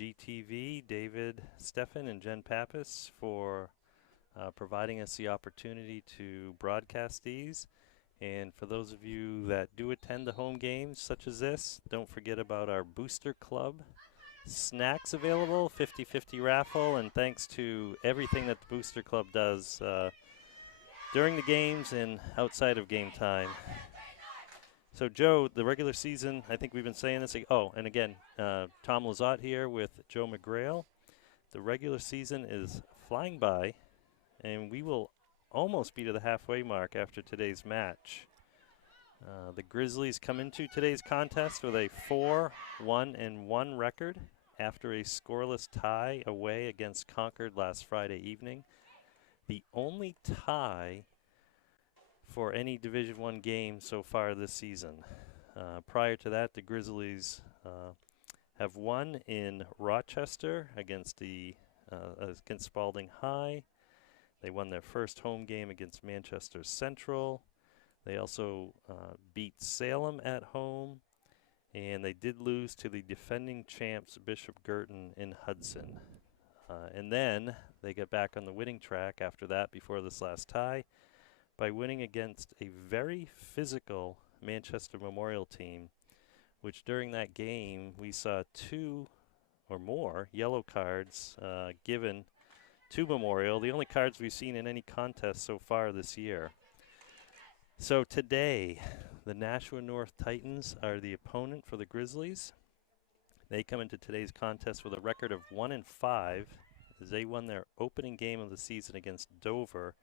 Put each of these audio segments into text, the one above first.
GTV, David Steffen and Jen Pappas, for providing us the opportunity to broadcast these. And for those of you that do attend the home games such as this, don't forget about our Booster Club snacks available, 50-50 raffle, and thanks to everything that the Booster Club does during the games and outside of game time. So, Joe, the regular season, I think we've been saying this. Oh, and again, Tom Lizotte here with Joe McGrail. The regular season is flying by, and we will almost be to the halfway mark after today's match. The Grizzlies come into today's contest with a 4-1-1 record after a scoreless tie away against Concord last Friday evening. The only tie for any Division I game so far this season. Prior to that, the Grizzlies have won in Rochester against Spalding High. They won their first home game against Manchester Central. They also beat Salem at home, and they did lose to the defending champs Bishop Girton in Hudson. And then they get back on the winning track after that before this last tie by winning against a very physical Manchester Memorial team, which during that game we saw 2 or more yellow cards given to Memorial, the only cards we've seen in any contest so far this year. So today, the Nashua North Titans are the opponent for the Grizzlies. They come into today's contest with a record of 1-5 as they won their opening game of the season against Dover,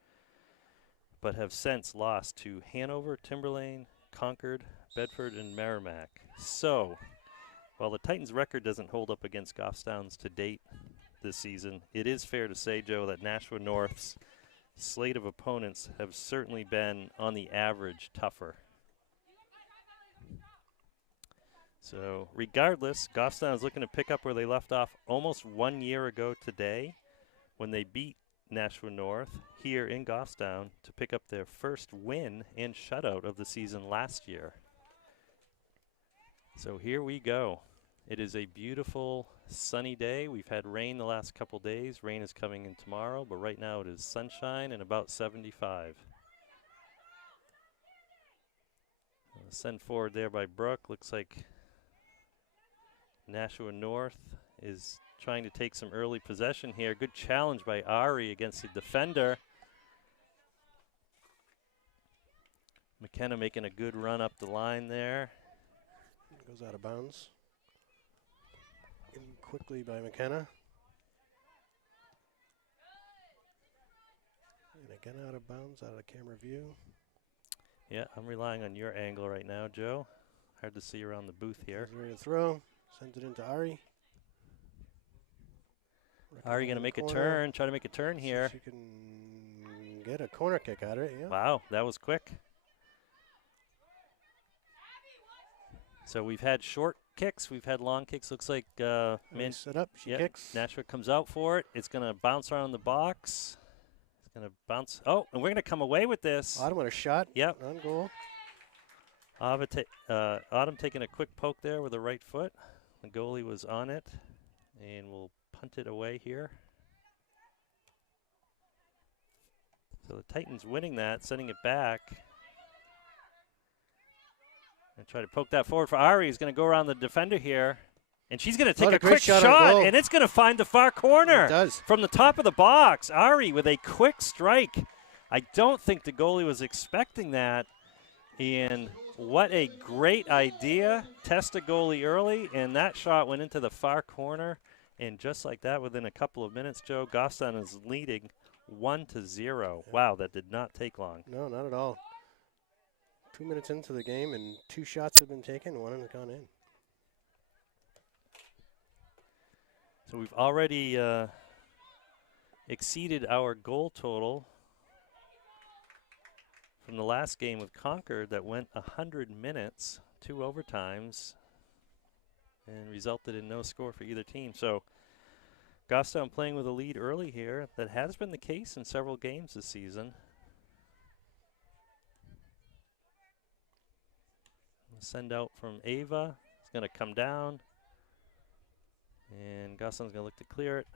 but have since lost to Hanover, Timberlane, Concord, Bedford, and Merrimack. So, while the Titans' record doesn't hold up against Goffstown's to date this season, it is fair to say, Joe, that Nashua North's slate of opponents have certainly been, on the average, tougher. So, regardless, Goffstown is looking to pick up where they left off almost 1 year ago today when they beat Nashua North here in Goffstown to pick up their first win and shutout of the season last year. So here we go. It is a beautiful sunny day. We've had rain the last couple days. Rain is coming in tomorrow, but right now it is sunshine and about 75. Send forward there by Brooke. Looks like Nashua North is trying to take some early possession here. Good challenge by Ari against the defender. McKenna making a good run up the line there. Goes out of bounds. In quickly by McKenna. And again out of bounds, out of camera view. Yeah, I'm relying on your angle right now, Joe. Hard to see around the booth here. He's ready to throw. Sends it into Ari. Ari going to make a turn, try to make a turn here. She can get a corner kick out of it, yeah. Wow, that was quick. So we've had short kicks, we've had long kicks. Looks like set up, she kicks. Nashua comes out for it. It's going to bounce around the box. It's going to bounce. Oh, and we're going to come away with this. Autumn with a shot. Yep. On goal. Autumn taking a quick poke there with the right foot. The goalie was on it, and we'll punt it away here. So the Titans winning that, sending it back. And try to poke that forward for Ari. He's going to go around the defender here. And she's going to take a quick shot, and it's going to find the far corner. It does. From the top of the box. Ari with a quick strike. I don't think the goalie was expecting that. And what a great idea. Test a goalie early, and that shot went into the far corner. And just like that, within a couple of minutes, Joe, Goffstown is leading 1-0. Yeah. Wow, that did not take long. No, not at all. 2 minutes into the game, and 2 shots have been taken, 1 has gone in. So we've already exceeded our goal total from the last game with Concord that went 100 minutes, 2 overtimes, and resulted in no score for either team. So Goffstown playing with a lead early here. That has been the case in several games this season. Send out from Ava. It's going to come down. And And Gustin's going to look to clear it.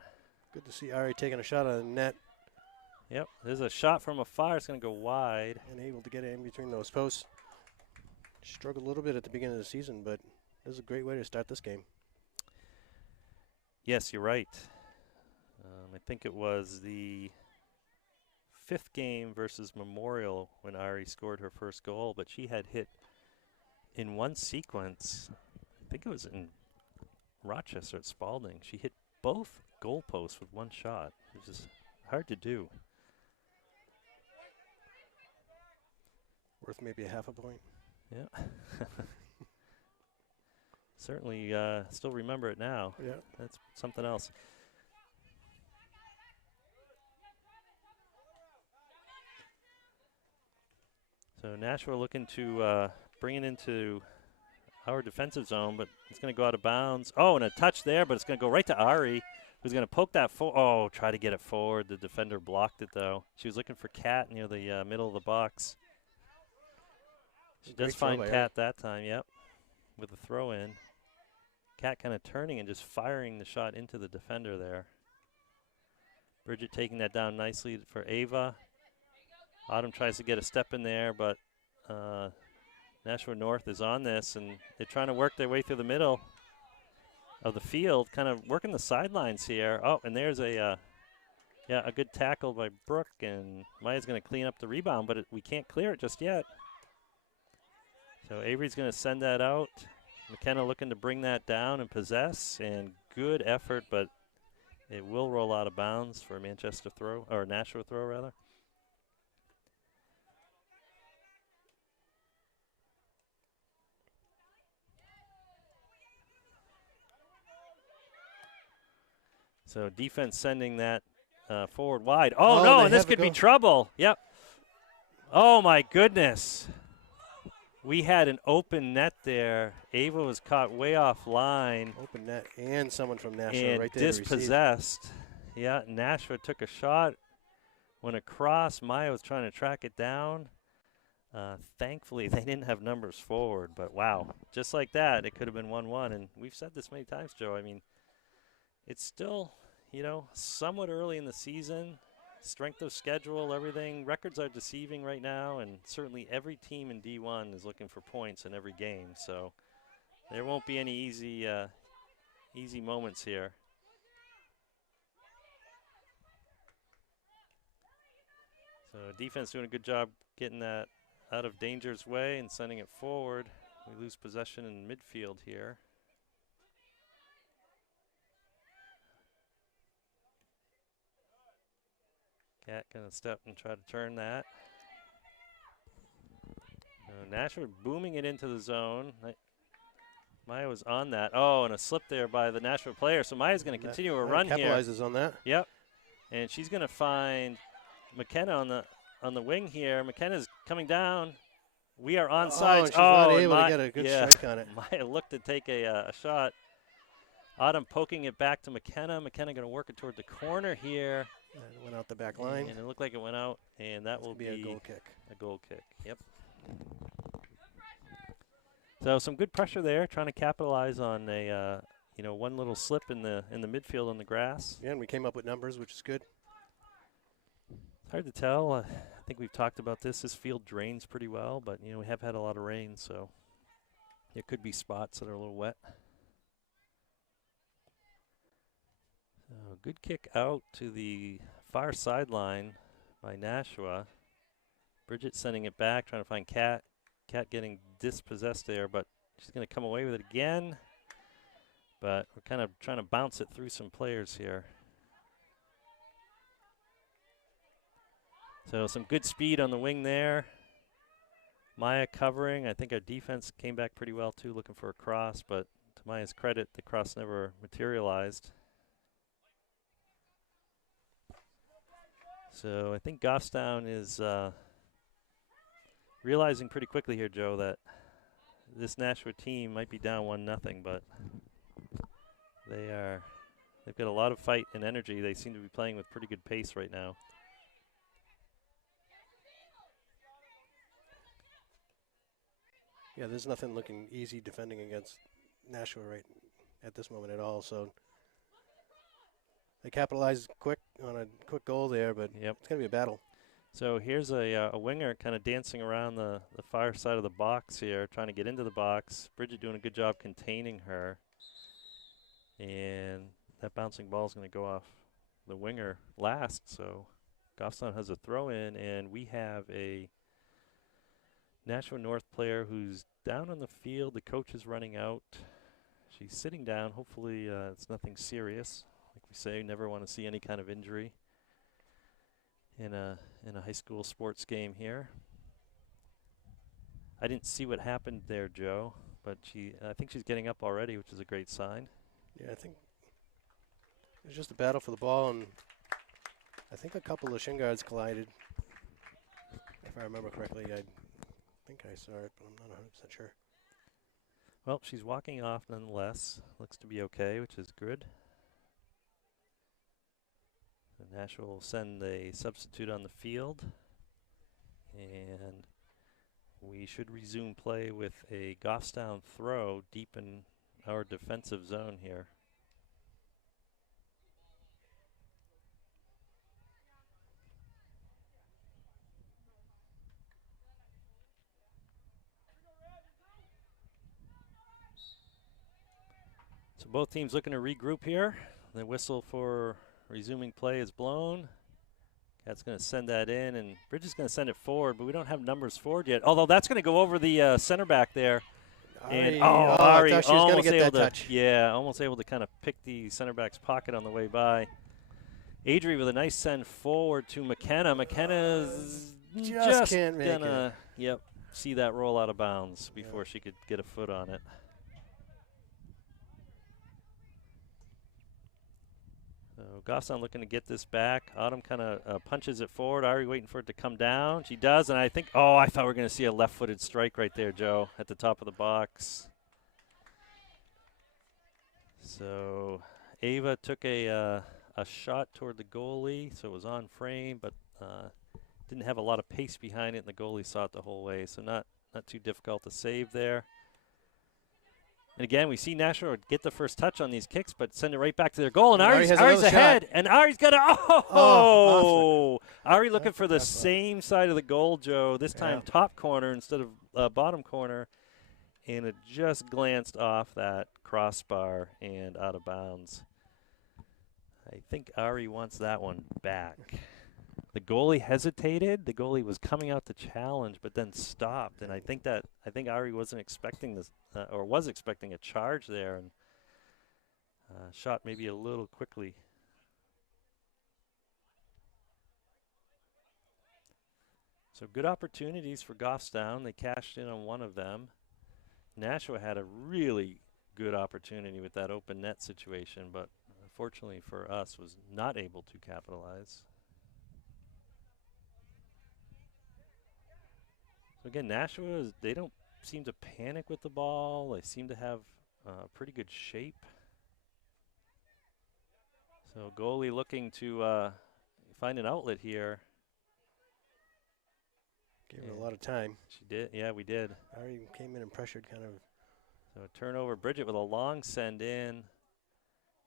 Good to see Ari taking a shot on the net. Yep, there's a shot from afar. It's going to go wide. And able to get it in between those posts. Struggled a little bit at the beginning of the season, but this is a great way to start this game. Yes, you're right. I think it was the 5th game versus Memorial when Ari scored her first goal, but she had hit in one sequence, I think it was in Rochester at Spalding. She hit both goalposts with one shot. It was just hard to do. Worth maybe a half a point. Yeah. Certainly still remember it now. Yeah. That's something else. So Nashua looking to bring it into our defensive zone, but it's going to go out of bounds. Oh, and a touch there, but it's going to go right to Ari, who's going to poke that forward. Oh, try to get it forward. The defender blocked it, though. She was looking for Kat near the middle of the box. She does find Kat that time, yep, with the throw-in. Kat kind of turning and just firing the shot into the defender there. Bridget taking that down nicely for Ava. Autumn tries to get a step in there, but Nashua North is on this, and they're trying to work their way through the middle of the field, kind of working the sidelines here. Oh, and there's a good tackle by Brooke, and Maya's going to clean up the rebound, but we can't clear it just yet. So Avery's going to send that out. McKenna looking to bring that down and possess, and good effort, but it will roll out of bounds for a Manchester throw, or Nashua throw, rather. So defense sending that forward wide. Oh, no, and this could be trouble. Yep. Oh, my goodness. We had an open net there. Ava was caught way offline. Open net and someone from Nashua right there. Dispossessed. Yeah, Nashua took a shot, went across. Maya was trying to track it down. Thankfully, they didn't have numbers forward, but wow. Just like that, it could have been 1-1. And we've said this many times, Joe. I mean, it's still, somewhat early in the season. Strength of schedule, everything. Records are deceiving right now, and certainly every team in D1 is looking for points in every game. So there won't be any easy moments here. So defense doing a good job getting that out of danger's way and sending it forward. We lose possession in midfield here. Cat going to step and try to turn that. Nashua booming it into the zone. Maya was on that. Oh, and a slip there by the Nashua player. So Maya's going to continue her run here. Capitalizes on that. Yep. And she's going to find McKenna on the wing here. McKenna's coming down. We are onside. She's not able to get a good strike on it. Maya looked to take a shot. Autumn poking it back to McKenna. McKenna going to work it toward the corner here. And it went out the back line. And it looked like it went out, and that will be a goal kick. A goal kick, yep. So some good pressure there, trying to capitalize on a one little slip in the midfield on the grass. Yeah, and we came up with numbers, which is good. Hard to tell. I think we've talked about this. This field drains pretty well, but we have had a lot of rain, so there could be spots that are a little wet. So good kick out to the far sideline by Nashua. Bridget sending it back, trying to find Kat. Kat getting dispossessed there, but she's going to come away with it again. But we're kind of trying to bounce it through some players here. So some good speed on the wing there. Maya covering. I think our defense came back pretty well too, looking for a cross, but to Maya's credit, the cross never materialized. So I think Goffstown is realizing pretty quickly here, Joe, that this Nashua team might be down 1-0, but they've got a lot of fight and energy. They seem to be playing with pretty good pace right now. Yeah, there's nothing looking easy defending against Nashua right at this moment at all. So They capitalized quick on a quick goal there, but Yep. it's going to be a battle. So here's a winger kind of dancing around the far side of the box here, trying to get into the box. Bridget doing a good job containing her. And that bouncing ball is going to go off the winger last. So Goffstown has a throw in, and we have a Nashua North player who's down on the field. The coach is running out. She's sitting down. Hopefully it's nothing serious. Like we say, never want to see any kind of injury in a high school sports game here. I didn't see what happened there, Joe, but I think she's getting up already, which is a great sign. Yeah, I think it was just a battle for the ball, and I think a couple of shin guards collided. If I remember correctly, I think I saw it, but I'm not 100% sure. Well, she's walking off nonetheless. Looks to be okay, which is good. The Nashua will send a substitute on the field, and we should resume play with a Goffstown throw deep in our defensive zone here. So both teams looking to regroup here. The whistle for resuming play is blown. That's going to send that in, and Bridget's going to send it forward, but we don't have numbers forward yet. Although that's going to go over the center back there. And Ari I thought she was going to get that touch. Yeah, almost able to kind of pick the center back's pocket on the way by. Adri with a nice send forward to McKenna. McKenna's just can't make gonna, see that roll out of bounds before she could get a foot on it. So Goffstown looking to get this back. Autumn kind of punches it forward. Ari waiting for it to come down. She does, and I think, I thought we were going to see a left-footed strike right there, Joe, at the top of the box. So Ava took a shot toward the goalie, so it was on frame, but didn't have a lot of pace behind it, and the goalie saw it the whole way, so not too difficult to save there. And again, we see Nashua get the first touch on these kicks, but send it right back to their goal. And Ari's ahead, and Ari's got Ari looking for the same side of the goal, Joe. This time top corner instead of bottom corner, and it just glanced off that crossbar and out of bounds. I think Ari wants that one back. The goalie hesitated. The goalie was coming out to challenge, but then stopped. And I think Ari wasn't expecting this, or was expecting a charge there, and shot maybe a little quickly. So good opportunities for Goffstown. They cashed in on one of them. Nashua had a really good opportunity with that open net situation, but unfortunately for us was not able to capitalize. So again, Nashua, they don't seem to panic with the ball. They seem to have pretty good shape. So goalie looking to find an outlet here. Gave it a lot of time. She did. Yeah, we did. Ari came in and pressured kind of. So a turnover. Bridget with a long send in.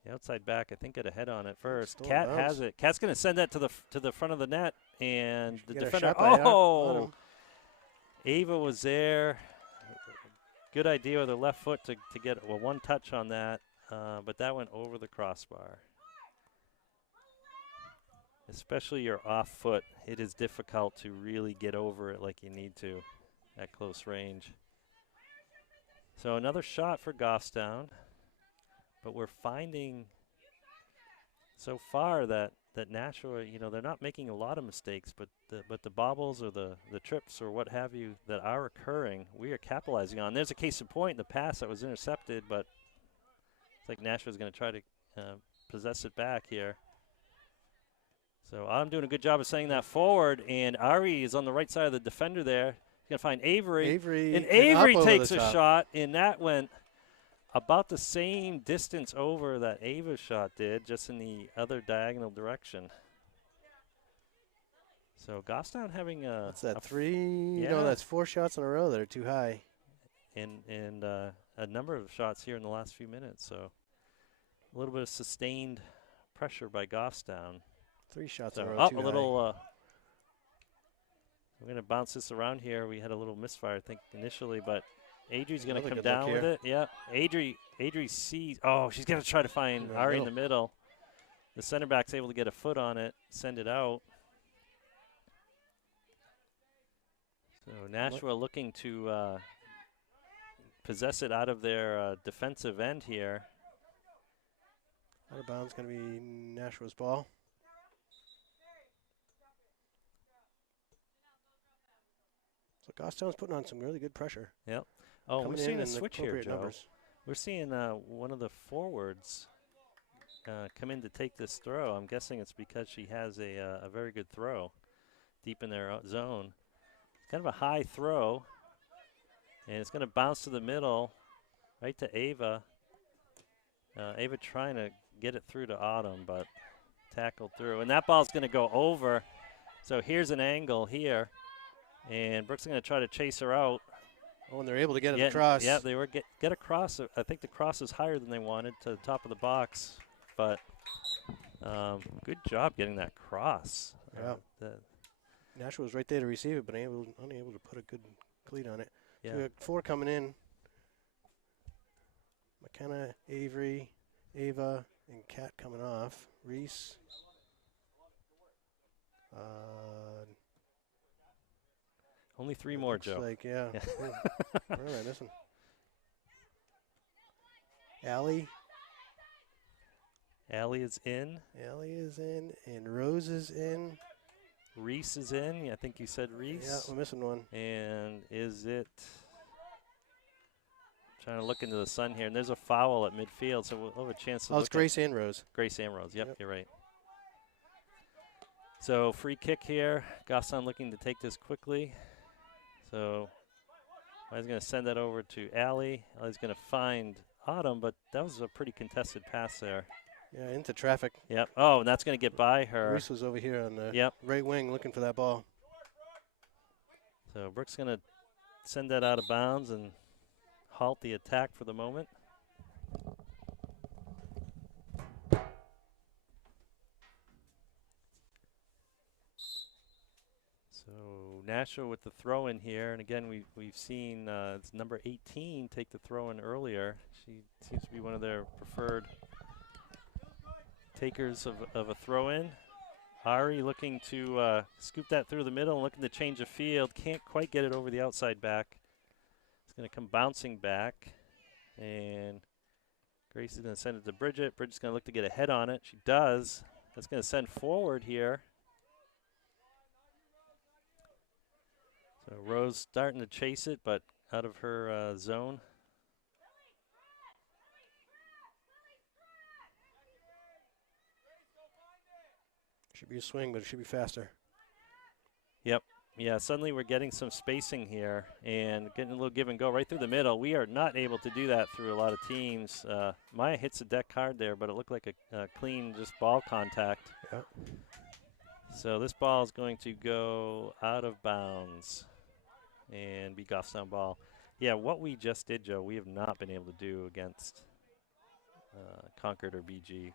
The outside back, I think, got a head on it first. Kat has it. Kat's going to send that to the front of the net, and the defender. Ava was there. Good idea with her left foot to get one touch on that, but that went over the crossbar. Especially your off foot, it is difficult to really get over it like you need to at close range. So another shot for Goffstown, but we're finding so far that Nashua, they're not making a lot of mistakes, but the bobbles or the trips or what have you that are occurring, we are capitalizing on. There's a case in point in the pass that was intercepted, but it's like Nashua's going to try to possess it back here. So I'm doing a good job of sending that forward, and Ari is on the right side of the defender there. He's going to find Avery. And Avery takes a shot, and that went about the same distance over that Ava's shot did, just in the other diagonal direction. So Goffstown having a... What's that, three? Yeah. No, that's 4 shots in a row that are too high. And a number of shots here in the last few minutes. So a little bit of sustained pressure by Goffstown. 3 shots So, in a row. oh, Too a high. little. We're going to bounce this around here. We had a little misfire, I think, initially, but Adri's going to Another come good look down with here. it. Yep. Adri sees. Oh, she's going to try to find In the Ari in middle. the middle. The center back's able to get a foot on it, send it out. So Nashua looking to possess it out of their defensive end here. Out of bounds, going to be Nashua's ball. So Goffstown's putting on some really good pressure. Yep. Oh, Coming we're seeing in a in the switch here, appropriate Joe. numbers. We're seeing one of the forwards come in to take this throw. I'm guessing it's because she has a very good throw deep in their zone. It's kind of a high throw, and it's going to bounce to the middle, right to Ava. Ava trying to get it through to Autumn, but tackled through. And that ball's going to go over. So here's an angle here, and Brooks is going to try to chase her out. Oh, and they're able to get it across. Yeah, they were get across. I think the cross is higher than they wanted to the top of the box, but good job getting that cross. Yeah. Nashua was right there to receive it, but unable to put a good cleat on it. Yeah. So we got 4 coming in. McKenna, Avery, Ava, and Kat coming off. Reese. Only 3 more, Joe. Like, yeah. What am I missing? Allie. Allie is in. Allie is in, and Rose is in. Reese is in. I think you said Reese. Yeah, we're missing one. And is it? Trying to look into the sun here, and there's a foul at midfield, so we'll have a chance to Oh, look it's Grace and Rose. Grace Amrose. Yep, you're right. So free kick here. Goffstown looking to take this quickly. So I was going to send that over to Allie. I was going to find Autumn, but that was a pretty contested pass there. Yeah, into traffic. Yep. Oh, and that's going to get by her. Reese was over here on the right wing looking for that ball. So Brooks going to send that out of bounds and halt the attack for the moment. So Nashua with the throw in here, and again we've seen it's number 18 take the throw in earlier. She seems to be one of their preferred takers of a throw in. Ari looking to scoop that through the middle and looking to change the field. Can't quite get it over the outside back. It's going to come bouncing back, and Grace is going to send it to Bridget. Bridget's going to look to get a head on it. She does. That's going to send forward here. So Rose starting to chase it, but out of her zone. Should be a swing, but it should be faster. Yep. Yeah, suddenly we're getting some spacing here and getting a little give and go right through the middle. We are not able to do that through a lot of teams. Maya hits the deck hard there, but it looked like a clean just ball contact. Yep. So this ball is going to go out of bounds and be Goffstown ball. Yeah, what we just did, Joe, we have not been able to do against Concord or BG.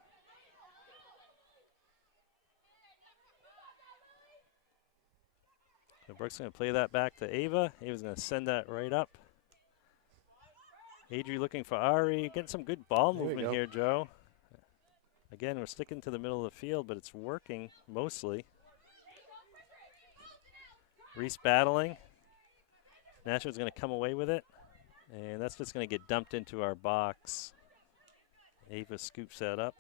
So Brooks going to play that back to Ava. Ava's going to send that right up. Adri looking for Ari. Getting some good ball movement here, Joe. Again, we're sticking to the middle of the field, but it's working mostly. Reese battling. Nashua's going to come away with it. And that's just going to get dumped into our box. Ava scoops that up.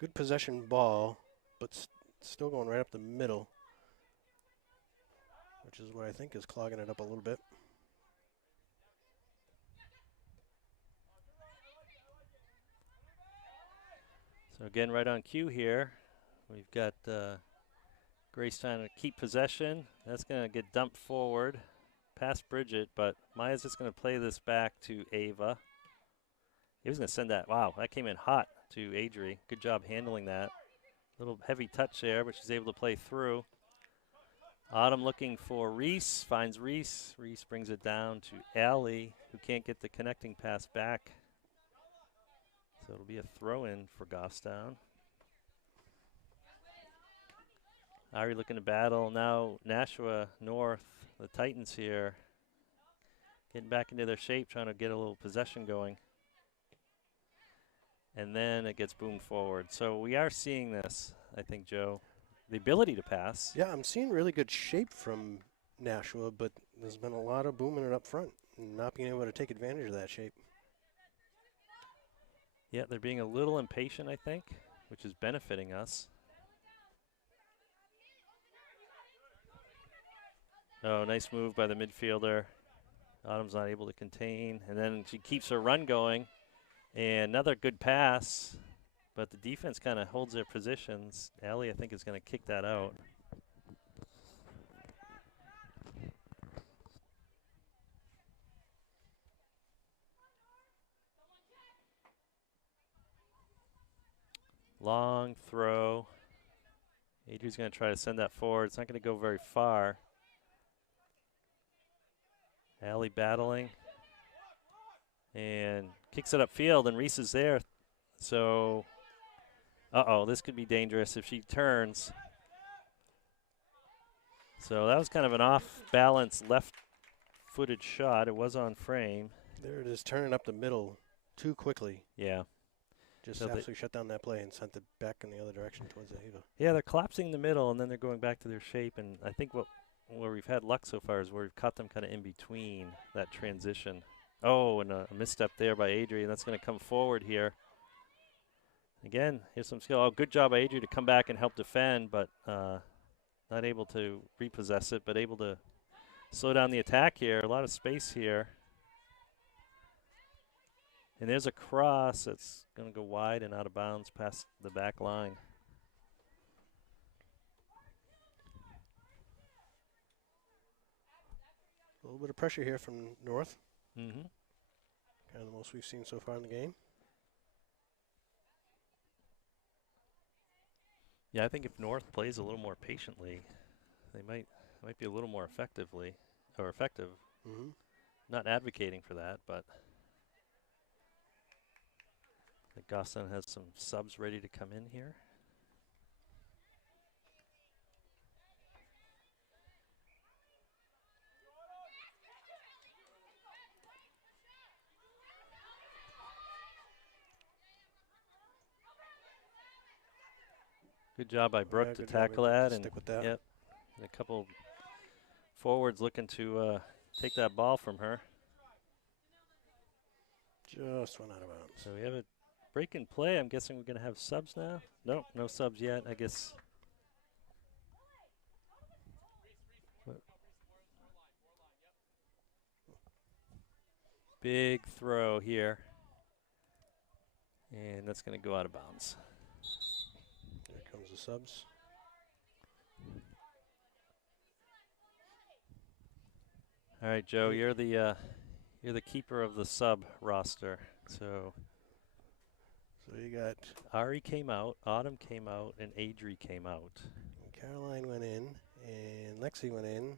Good possession ball, but still going right up the middle, which is what I think is clogging it up a little bit. So again, right on cue here, we've got Grace trying to keep possession. That's going to get dumped forward past Bridget, but Maya's just going to play this back to Ava. He was going to send that. Wow, that came in hot to Adri. Good job handling that. Little heavy touch there, but she's able to play through. Autumn looking for Reese, finds Reese. Reese brings it down to Allie, who can't get the connecting pass back. So it'll be a throw-in for Goffstown. Ari looking to battle. Now Nashua North, the Titans here, getting back into their shape, trying to get a little possession going. And then it gets boomed forward. So we are seeing this, I think, Joe. The ability to pass. Yeah, I'm seeing really good shape from Nashua, but there's been a lot of booming it up front and not being able to take advantage of that shape. Yeah, they're being a little impatient, I think, which is benefiting us. Oh, nice move by the midfielder. Autumn's not able to contain. And then she keeps her run going. And another good pass. But the defense kind of holds their positions. Allie, I think, is going to kick that out. Long throw. Adrian's going to try to send that forward. It's not going to go very far. Allie battling. And kicks it upfield, and Reese is there. So, this could be dangerous if she turns. So that was kind of an off-balance left-footed shot. It was on frame. There it is, turning up the middle too quickly. Yeah. Just So absolutely shut down that play and sent it back in the other direction towards Ava. Yeah, they're collapsing in the middle, and then they're going back to their shape. And I think where we've had luck so far is where we've caught them kind of in between that transition. Oh, and a misstep there by Adrian. That's going to come forward here. Again, here's some skill. Oh, good job by Adrian to come back and help defend, but not able to repossess it, but able to slow down the attack here. A lot of space here. And there's a cross that's going to go wide and out of bounds past the back line. A little bit of pressure here from North. Mm-hmm. Kind of the most we've seen so far in the game. Yeah, I think if North plays a little more patiently, they might be a little more effective. Mm-hmm. Not advocating for that, but I think Goffstown has some subs ready to come in here. Good job by Brooke to tackle that, and stick with that. Yep, and a couple forwards looking to take that ball from her. Just went out of bounds. So we have a break in play. I'm guessing we're going to have subs now. Nope, no subs yet. I guess. Big throw here, and that's going to go out of bounds. Here comes the subs. All right, Joe, you're the keeper of the sub roster. So you got Ari came out, Autumn came out, and Adri came out. Caroline went in, and Lexi went in,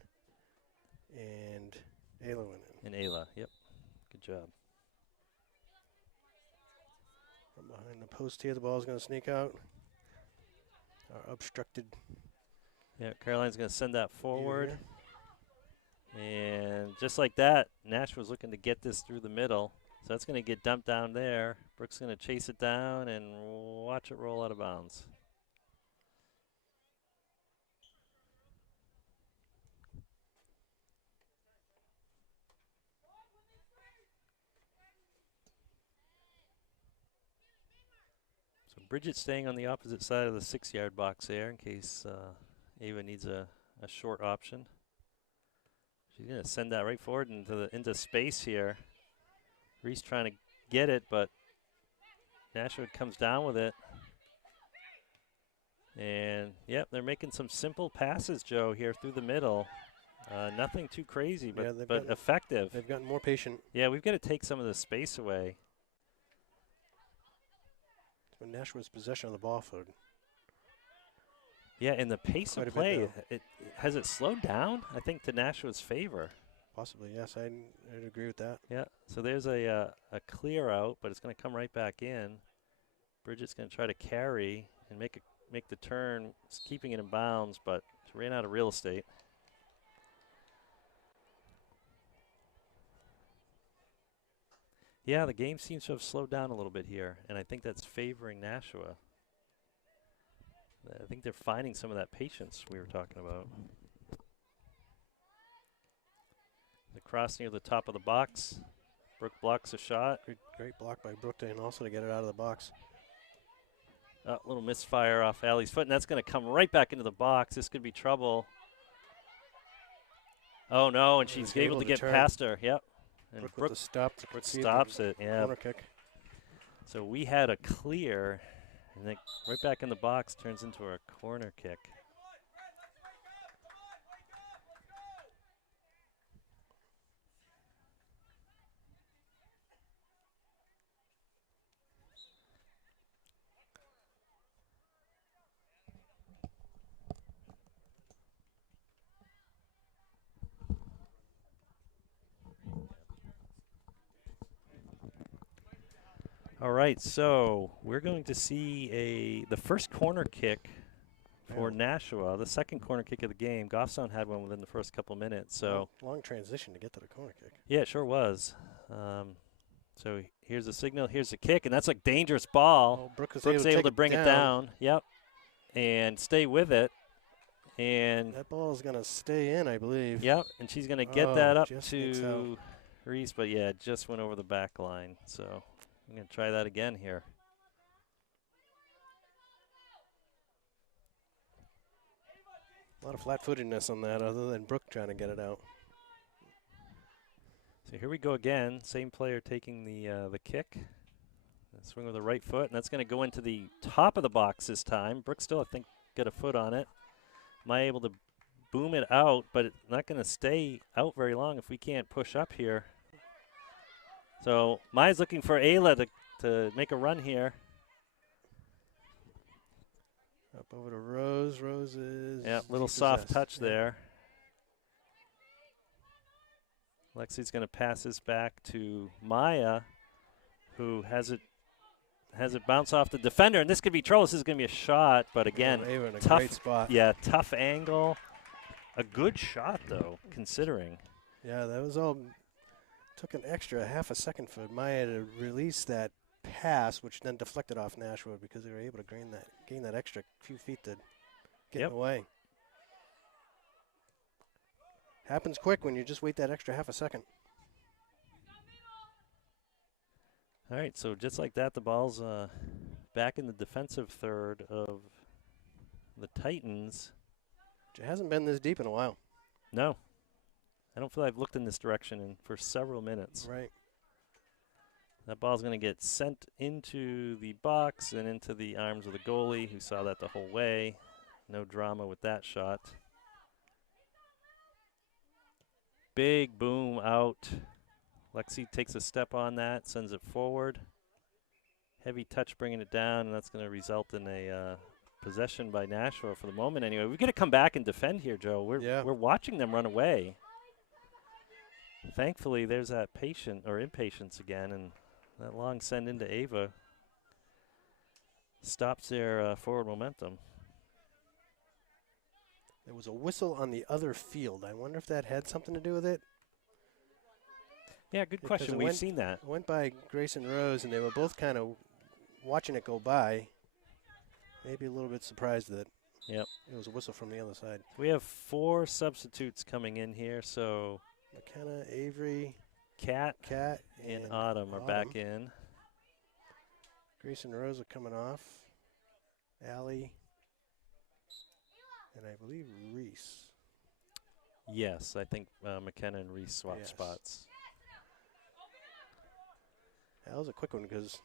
and Ayla went in. And Ayla, yep. Good job. From behind the post here, the ball is going to sneak out. Our obstructed. Yeah, Caroline's going to send that forward. And just like that, Nash was looking to get this through the middle. So that's going to get dumped down there. Brooke's going to chase it down and watch it roll out of bounds. So Bridget staying on the opposite side of the 6-yard box there in case Ava needs a short option. She's going to send that right forward into space here. Reese trying to get it, but Nashua comes down with it. And, yep, they're making some simple passes, Joe, here through the middle. Nothing too crazy, but effective. They've gotten more patient. Yeah, we've got to take some of the space away. When Nashua's possession of the ball for. Yeah, and the pace of play, has it slowed down? I think to Nashua's favor. Possibly, yes. I'd agree with that. Yeah, so there's a clear out, but it's going to come right back in. Bridget's going to try to carry and make the turn, keeping it in bounds, but she ran out of real estate. Yeah, the game seems to have slowed down a little bit here, and I think that's favoring Nashua. I think they're finding some of that patience we were talking about. The cross near the top of the box. Brooke blocks a shot. Great block by Brookdale also to get it out of the box. A little misfire off Allie's foot, and that's going to come right back into the box. This could be trouble. Oh, no, and she's able to get past her. Yep. And Brooke stops it. Yeah. Corner kick. So we had a clear, and then right back in the box turns into a corner kick. All right, so we're going to see the first corner kick for Nashua, the second corner kick of the game. Goffstown had one within the first couple minutes. So long transition to get to the corner kick. Yeah, it sure was. So here's the signal, here's the kick, and that's a dangerous ball. Oh, Brooke's able to bring it down. Yep, and stay with it. And that ball is going to stay in, I believe. Yep, and she's going to get that up to Reese, but yeah, it just went over the back line. So I'm going to try that again here. A lot of flat-footedness on that other than Brooke trying to get it out. So here we go again. Same player taking the kick. Swing with the right foot, and that's going to go into the top of the box this time. Brooke still, I think, got a foot on it. Am I able to boom it out, but it's not going to stay out very long if we can't push up here. So Maya's looking for Ayla to make a run here. Up over to Rose. Rose is little soft touch there. Lexi's going to pass this back to Maya, who has it bounce off the defender, and this could be trouble. This is going to be a shot, but again, in a tough great spot. Yeah, tough angle. A good shot though, considering. Yeah, that was all. Took an extra half a second for Maya to release that pass, which then deflected off Nashua because they were able to gain that extra few feet to get in the way. Happens quick when you just wait that extra half a second. All right, so just like that, the ball's back in the defensive third of the Titans. It hasn't been this deep in a while. No. I don't feel I've looked in this direction for several minutes. Right. That ball's going to get sent into the box and into the arms of the goalie, who saw that the whole way. No drama with that shot. Big boom out. Lexi takes a step on that, sends it forward. Heavy touch bringing it down, and that's going to result in a possession by Nashua for the moment anyway. We've got to come back and defend here, Joe. We're watching them run away. Thankfully, there's that impatience again, and that long send into Ava stops their forward momentum. There was a whistle on the other field. I wonder if that had something to do with it. Yeah, good question. We've seen that. It went by Grace and Rose, and they were both kind of watching it go by. Maybe a little bit surprised that it was a whistle from the other side. We have 4 substitutes coming in here, so McKenna, Avery, Kat and Autumn are back in. Grace and Rose are coming off. Allie, and I believe Reese. Yes, I think McKenna and Reese swapped spots. That was a quick one because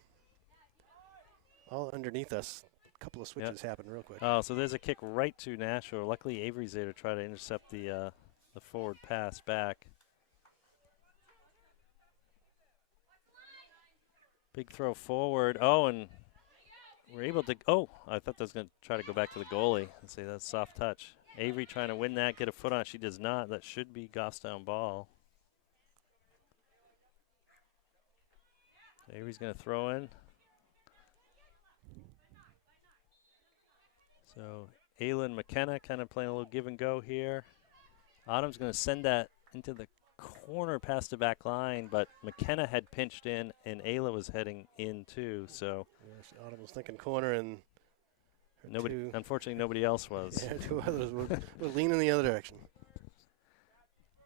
all underneath us, a couple of switches happened real quick. Oh, so there's a kick right to Nashua. Luckily, Avery's there to try to intercept the forward pass back. Big throw forward. Oh, and we're able to. Oh, I thought that was going to try to go back to the goalie and say that's soft touch. Avery trying to win that, get a foot on it. She does not. That should be Goffstown ball. Avery's going to throw in. So Ayla and McKenna kind of playing a little give and go here. Autumn's going to send that into the corner past the back line, but McKenna had pinched in, and Ayla was heading in too. So Yes, Autumn was thinking corner, and nobody, unfortunately, nobody else was. Yeah, two others were leaning the other direction.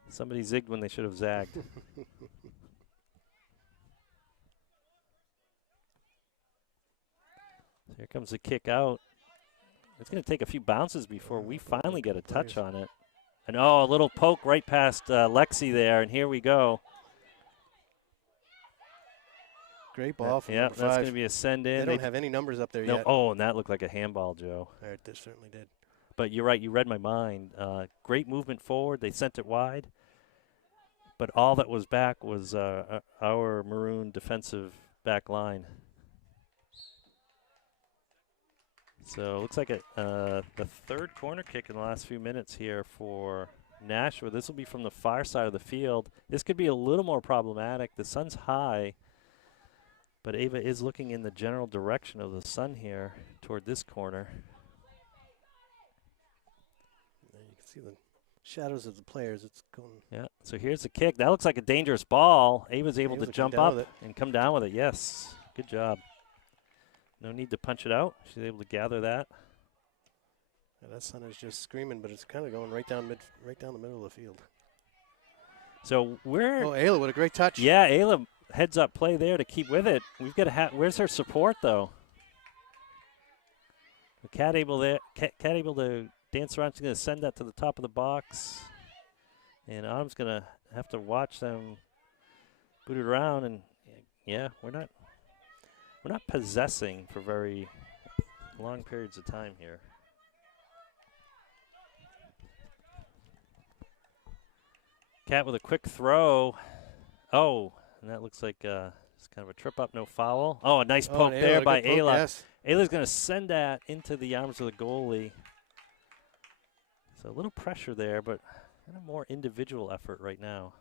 Somebody zigged when they should have zagged. Here comes the kick out. It's going to take a few bounces before we finally get a touch on it. And a little poke right past Lexi there, and here we go. Great ball from yeah, number 5. That's going to be a send in. They don't have any numbers up there yet. Oh, and that looked like a handball, Joe. It certainly did. But you're right, you read my mind. Great movement forward. They sent it wide. But all that was back was our maroon defensive back line. So it looks like the third corner kick in the last few minutes here for Nashua. This will be from the far side of the field. This could be a little more problematic. The sun's high, but Ava is looking in the general direction of the sun here toward this corner. You can see the shadows of the players. It's going. Yeah, so here's the kick. That looks like a dangerous ball. Ava's able to jump up and come down with it. Yes, good job. No need to punch it out. She's able to gather that. Yeah, that sun is just screaming, but it's kind of going right down the middle of the field. So we're. Oh, Ayla, what a great touch. Yeah, Ayla heads up play there to keep with it. We've got to where's her support though? The Cat able to dance around. She's going to send that to the top of the box, and Autumn's going to have to watch them boot it around. And yeah, we're not possessing for very long periods of time here. Cat with a quick throw. Oh, and that looks like it's kind of a trip up, no foul. Oh, a nice poke there by Ayla. Yes. Ayla's going to send that into the arms of the goalie. So a little pressure there, but kind of more individual effort right now.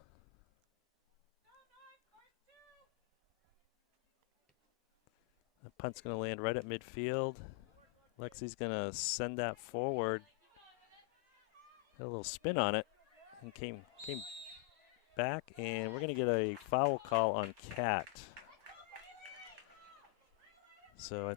The punt's going to land right at midfield. Lexi's going to send that forward. Had a little spin on it and came back, and we're going to get a foul call on Cat. So a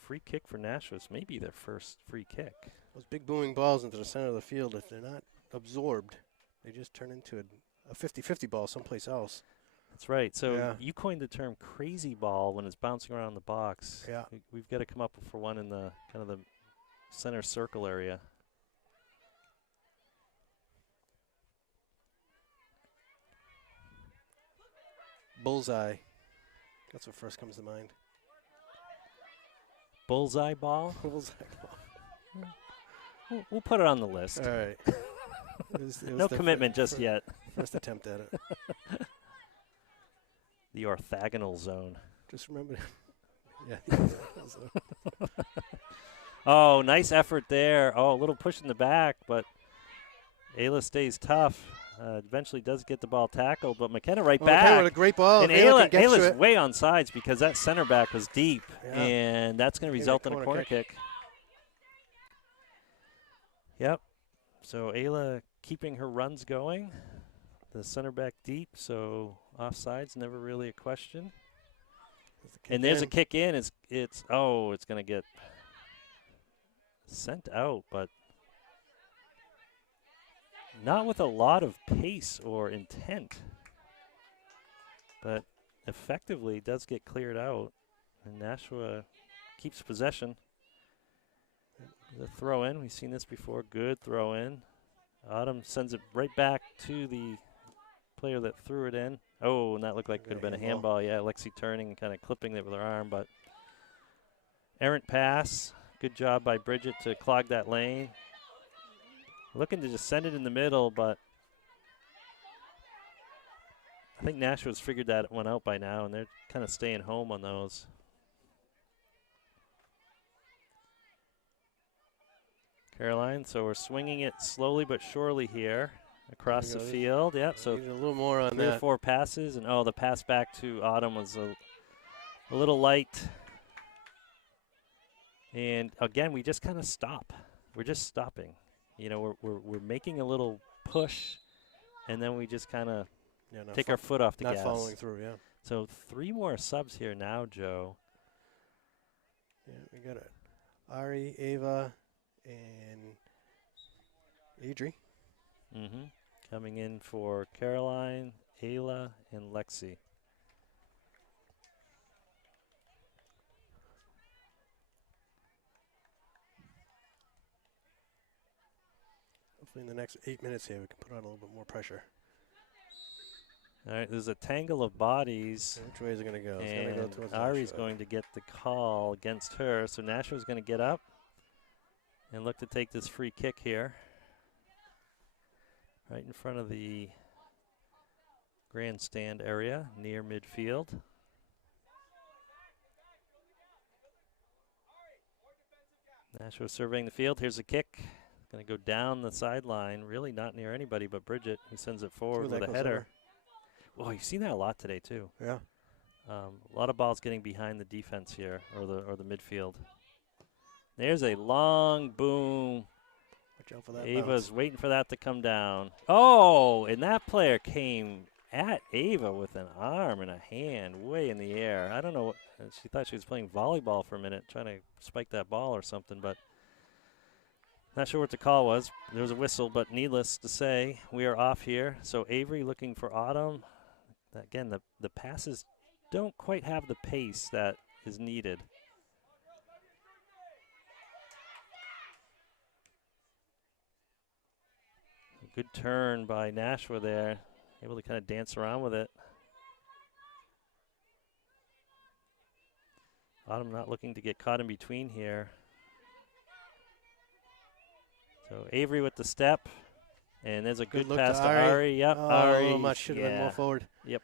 free kick for Nashua. It's maybe their first free kick. Those big booming balls into the center of the field, if they're not absorbed, they just turn into a 50-50 ball someplace else. That's right. So you coined the term crazy ball when it's bouncing around the box. Yeah. We've got to come up for one in the kind of the center circle area. Bullseye. That's what first comes to mind. Bullseye ball? Bullseye ball. We'll put it on the list. All right. It was no commitment just yet. First attempt at it. The orthogonal zone. Just remember. Yeah. Oh, nice effort there. Oh, a little push in the back, but Ayla stays tough. Eventually does get the ball tackled, but McKenna back. McKenna with a great ball. And Ayla's way on sides because that center back was deep, and that's going to result in a corner kick. Yep. So Ayla keeping her runs going. The center back deep, so offsides never really a question. And there's a kick in. It's going to get sent out, but not with a lot of pace or intent. But effectively does get cleared out, and Nashua keeps possession. The throw in, we've seen this before. Good throw in. Autumn sends it right back to the player that threw it in. Oh, and that looked like could have been a handball. Yeah, Lexi turning and kind of clipping it with her arm, but errant pass. Good job by Bridget to clog that lane. Looking to just send it in the middle, but I think Nashua's figured that one out by now, and they're kind of staying home on those. Caroline, so we're swinging it slowly but surely here across the field. Yep, so a little more on 3 or 4 passes, and the pass back to Autumn was a little light. And again, we just kind of stop. We're just stopping. You know, we're making a little push, and then we just kind of take our foot off the gas. Not following through, yeah. So 3 more subs here now, Joe. Yeah, we got Ari, Ava, and Adri. Mm-hmm. Coming in for Caroline, Ayla, and Lexi. Hopefully in the next 8 minutes here we can put on a little bit more pressure. All right, there's a tangle of bodies. And which way is it going to go? It's and going to go towards Ari's Nashua. going to get the call against her. So Nashua's going to get up and look to take this free kick here. Right in front of the grandstand area near midfield. Nashua surveying the field. Here's a kick. Going to go down the sideline. Really not near anybody but Bridget, who sends it forward with a header. Oh, you've seen that a lot today too. Yeah. A lot of balls getting behind the defense here, or the midfield. There's a long boom. Watch out for that. Ava's bounce. waiting for that to come down. Oh, and that player came at Ava with an arm and a hand way in the air. I don't know. She thought she was playing volleyball for a minute, trying to spike that ball or something, but not sure what the call was. There was a whistle, but needless to say, we are off here. So Avery looking for Autumn. Again, the passes don't quite have the pace that is needed. A good turn by Nashua there, able to kind of dance around with it. Autumn not looking to get caught in between here. So Avery with the step, and there's a good pass to Ari. Yep, oh, Ari. Much should have been more forward. Yep.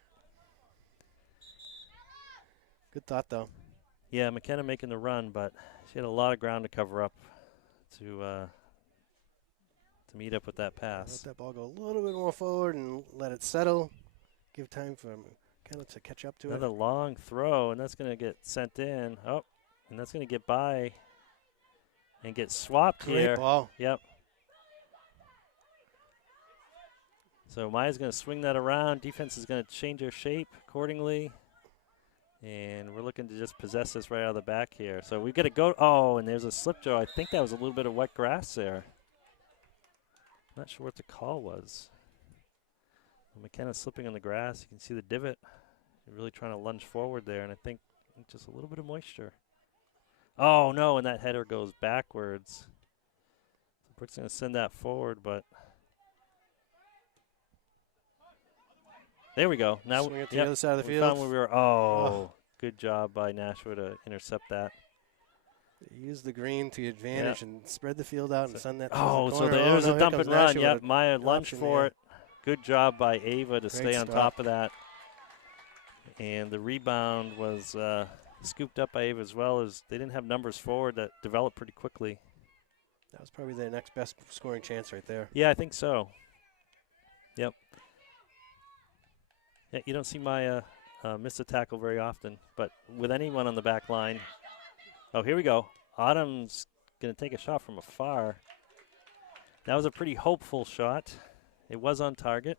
Good thought, though. Yeah, McKenna making the run, but she had a lot of ground to cover up to meet up with that pass. Let that ball go a little bit more forward and let it settle. Give time for McKenna to catch up to Another long throw, and that's going to get sent in. Oh, and that's going to get by and get swapped here. Great ball. Yep. So Maya's going to swing that around. Defense is going to change their shape accordingly. And we're looking to just possess this right out of the back here. So we've got to go. Oh, and there's a slip, Joe. I think that was a little bit of wet grass there. Not sure what the call was. McKenna's slipping on the grass. You can see the divot. They're really trying to lunge forward there, and I think just a little bit of moisture. Oh, no, and that header goes backwards. So Brooke's going to send that forward, but there we go. Now swing it to the other side of the field. Found where we were. Good job by Nashua to intercept that. Use the green to advantage and spread the field out and send that. So there's a dump and run. Yep, Maya lunged for it. Good job by Ava to stay on top of that. And the rebound was scooped up by Ava as well, as they didn't have numbers forward that developed pretty quickly. That was probably their next best scoring chance right there. Yeah, I think so. Yep. Yeah, you don't see Maya miss a tackle very often, but with anyone on the back line. Oh, here we go. Autumn's going to take a shot from afar. That was a pretty hopeful shot. It was on target.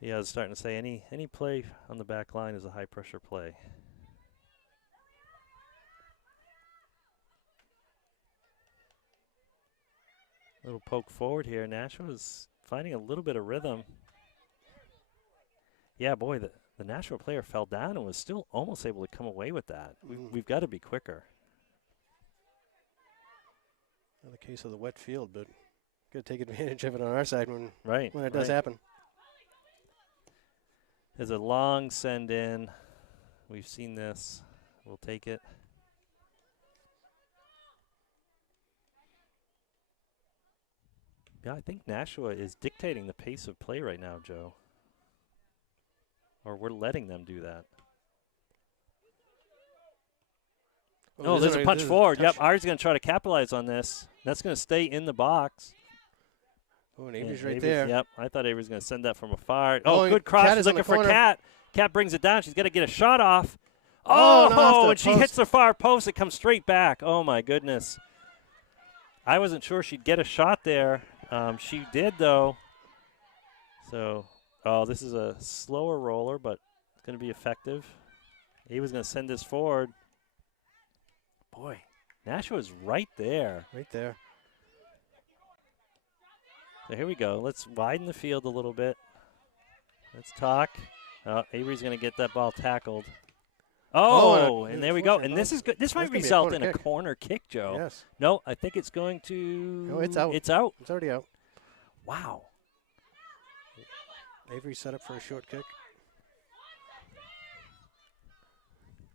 Yeah, I was starting to say any play on the back line is a high-pressure play. Little poke forward here. Nashua is finding a little bit of rhythm. Yeah, boy, the Nashua player fell down and was still almost able to come away with that. We've got to be quicker. Another case of the wet field, but got to take advantage of it on our side when it does happen. There's a long send in. We've seen this. We'll take it. Yeah, I think Nashua is dictating the pace of play right now, Joe. Or we're letting them do that. Oh, there's a punch forward. Yep, Ari's going to try to capitalize on this. That's going to stay in the box. Oh, and Avery's right there. Yep, I thought Avery was going to send that from afar. Oh, good cross. Looking for Cat. Cat brings it down. She's got to get a shot off. Oh, no, off Oh, the and she post. hits the far post. It comes straight back. Oh, my goodness. I wasn't sure she'd get a shot there. She did, though. So, this is a slower roller, but it's going to be effective. Ava's going to send this forward. Boy, Nashua's right there. Right there. So here we go. Let's widen the field a little bit. Let's talk. Avery's going to get that ball tackled. Oh, and there we go. And this is good. This might result in a corner kick, Joe. Yes. No, I think it's going to. No, it's out. It's out. It's already out. Wow. Avery set up for a short kick.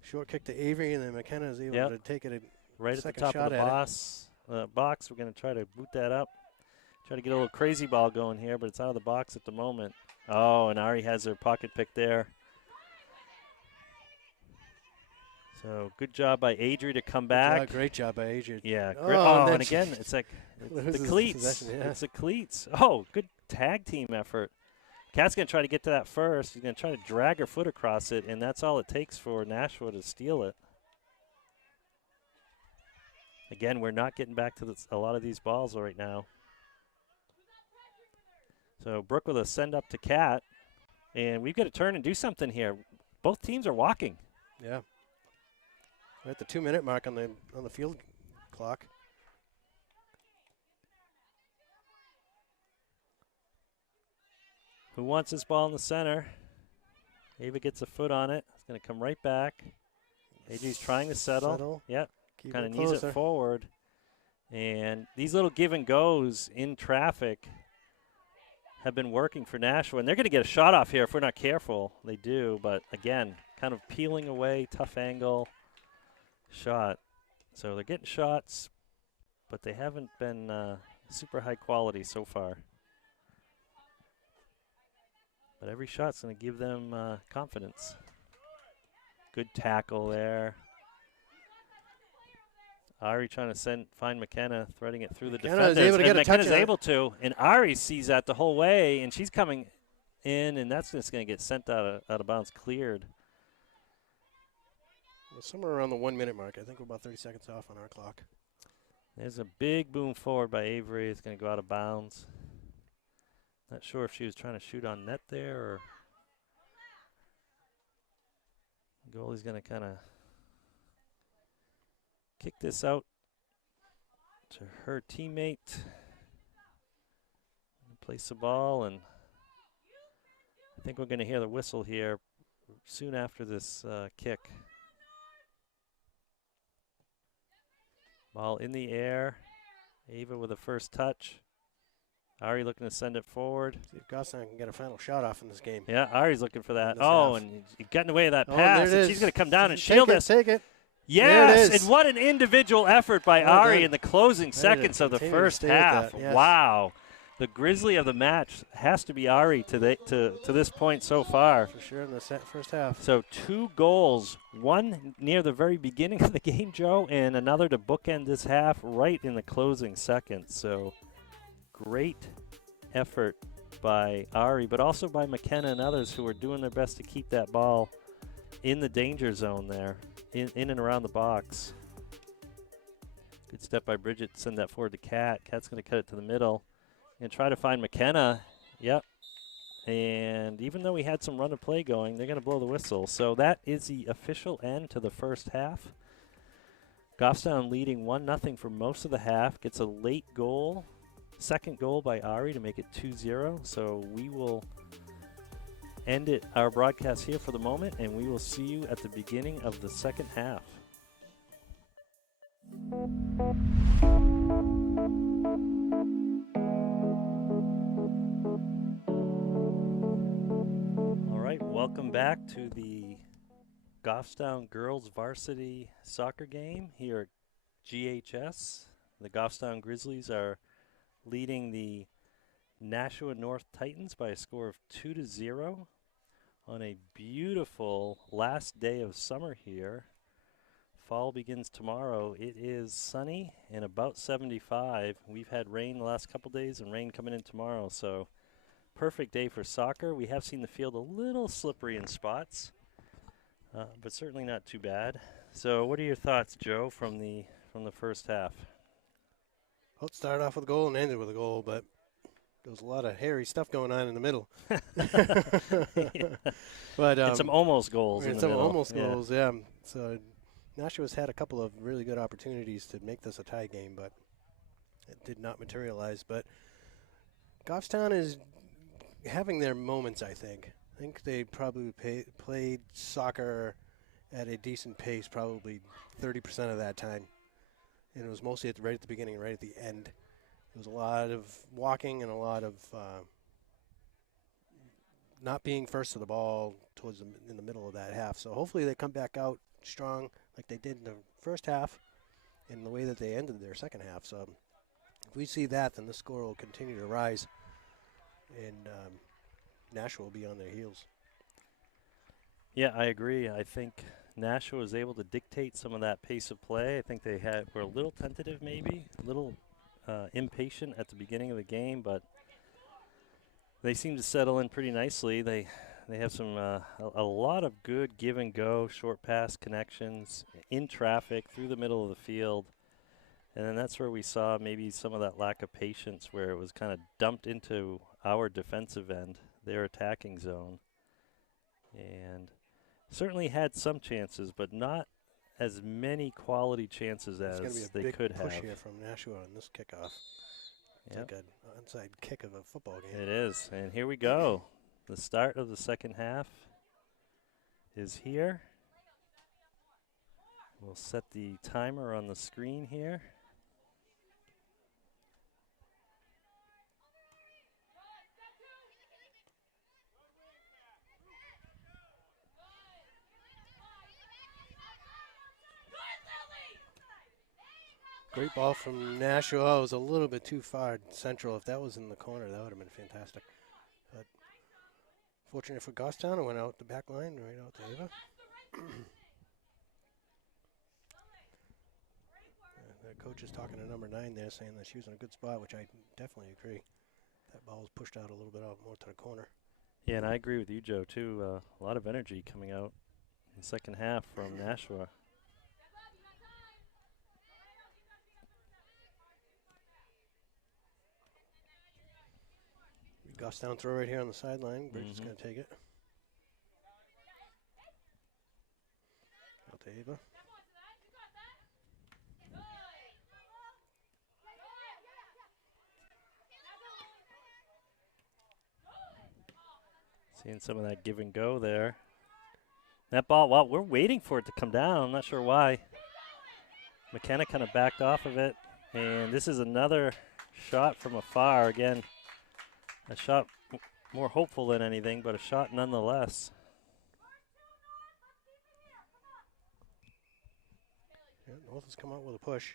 Short kick to Avery, and then McKenna is able to take it right at the top of the box. We're going to try to boot that up. Try to get a little crazy ball going here, but it's out of the box at the moment. Oh, and Ari has her pocket pick there. So good job by Adri to come back. Great job by Adri. Yeah. And again, it's like it's the cleats. Yeah. It's the cleats. Oh, good tag team effort. Kat's going to try to get to that first. She's going to try to drag her foot across it, and that's all it takes for Nashua to steal it. Again, we're not getting back to a lot of these balls right now. So Brooke with a send up to Kat, and we've got to turn and do something here. Both teams are walking. Yeah. We're at the 2-minute mark on the field clock. Who wants this ball in the center? Ava gets a foot on it. It's going to come right back. AJ's trying to settle. Yep. Kind of knees it forward. And these little give and goes in traffic have been working for Nashua. And they're going to get a shot off here if we're not careful. They do. But, again, kind of peeling away, tough angle shot. So they're getting shots, but they haven't been super high quality so far. But every shot's going to give them confidence. Good tackle there. Ari trying to find McKenna, threading it through the defenders. McKenna's able to, and Ari sees that the whole way, and she's coming in, and that's just going to get sent out of bounds, cleared. Well, somewhere around the 1-minute mark. I think we're about 30 seconds off on our clock. There's a big boom forward by Avery. It's going to go out of bounds. Not sure if she was trying to shoot on net there or goalie's going to kind of kick this out to her teammate. Place the ball, and I think we're going to hear the whistle here soon after this kick. Ball in the air. Ava with the first touch. Ari looking to send it forward. See if Goffstown can get a final shot off in this game. Yeah, Ari's looking for that. And he got in the way of that Oh, pass. there it And she's going to come down and shield us. Take it. Yes, and what an individual effort by Ari in the closing There seconds of the first half. Yes. Wow. The Grizzly of the match has to be Ari to this point so far. For sure in the first half. So 2 goals, one near the very beginning of the game, Joe, and another to bookend this half right in the closing seconds. So great effort by Ari, but also by McKenna and others who are doing their best to keep that ball in the danger zone there, in and around the box. Good step by Bridget to send that forward to Kat. Kat's going to cut it to the middle and try to find McKenna. Yep. And even though we had some run of play going, they're going to blow the whistle. So that is the official end to the first half. Goffstown leading 1-0 for most of the half. Gets a late goal. Second goal by Ari to make it 2-0. So we will end our broadcast here for the moment, and we will see you at the beginning of the second half. All right, welcome back to the Goffstown girls varsity soccer game here at GHS. The Goffstown Grizzlies are leading the Nashua North Titans by a score of 2-0 on a beautiful last day of summer here. Fall begins tomorrow. It is sunny and about 75. We've had rain the last couple days and rain coming in tomorrow, so perfect day for soccer. We have seen the field a little slippery in spots, but certainly not too bad. So, what are your thoughts, Joe, from the first half? Well, it started off with a goal and ended with a goal, but there was a lot of hairy stuff going on in the middle. But and some almost goals in and the some middle. almost goals, yeah. So Nashua's had a couple of really good opportunities to make this a tie game, but it did not materialize. But Goffstown is having their moments, I think. I think they probably played soccer at a decent pace probably 30% of that time. And it was mostly right at the beginning and right at the end. There was a lot of walking and a lot of not being first to the ball in the middle of that half. So hopefully they come back out strong like they did in the first half and the way that they ended their second half. So if we see that, then the score will continue to rise, and Nashua will be on their heels. Yeah, I agree. I think Nashua was able to dictate some of that pace of play. I think they were a little tentative, maybe a little impatient at the beginning of the game, but they seem to settle in pretty nicely. They have some a lot of good give and go, short pass connections in traffic through the middle of the field. And then that's where we saw maybe some of that lack of patience where it was kind of dumped into our defensive end, their attacking zone. And certainly had some chances, but not as many quality chances as they could have. It's going to be a big push here from Nashua on this kickoff. It's like an onside kick of a football game. It is. And here we go. The start of the second half is here. We'll set the timer on the screen here. Great ball from Nashua. It was a little bit too far central. If that was in the corner, that would have been fantastic. But fortunate for Goffstown, it went out the back line, right out to Ava. The coach is talking to number 9 there, saying that she was in a good spot, which I definitely agree. That ball was pushed out a little bit out more to the corner. Yeah, and I agree with you, Joe, too. A lot of energy coming out in the second half from Nashua. Goffstown throw right here on the sideline. Bridge is going to take it. Out to Ava. Seeing some of that give and go there. That ball, well, we're waiting for it to come down. I'm not sure why. McKenna kind of backed off of it. And this is another shot from afar. Again, a shot more hopeful than anything, but a shot nonetheless. Yeah, North has come out with a push.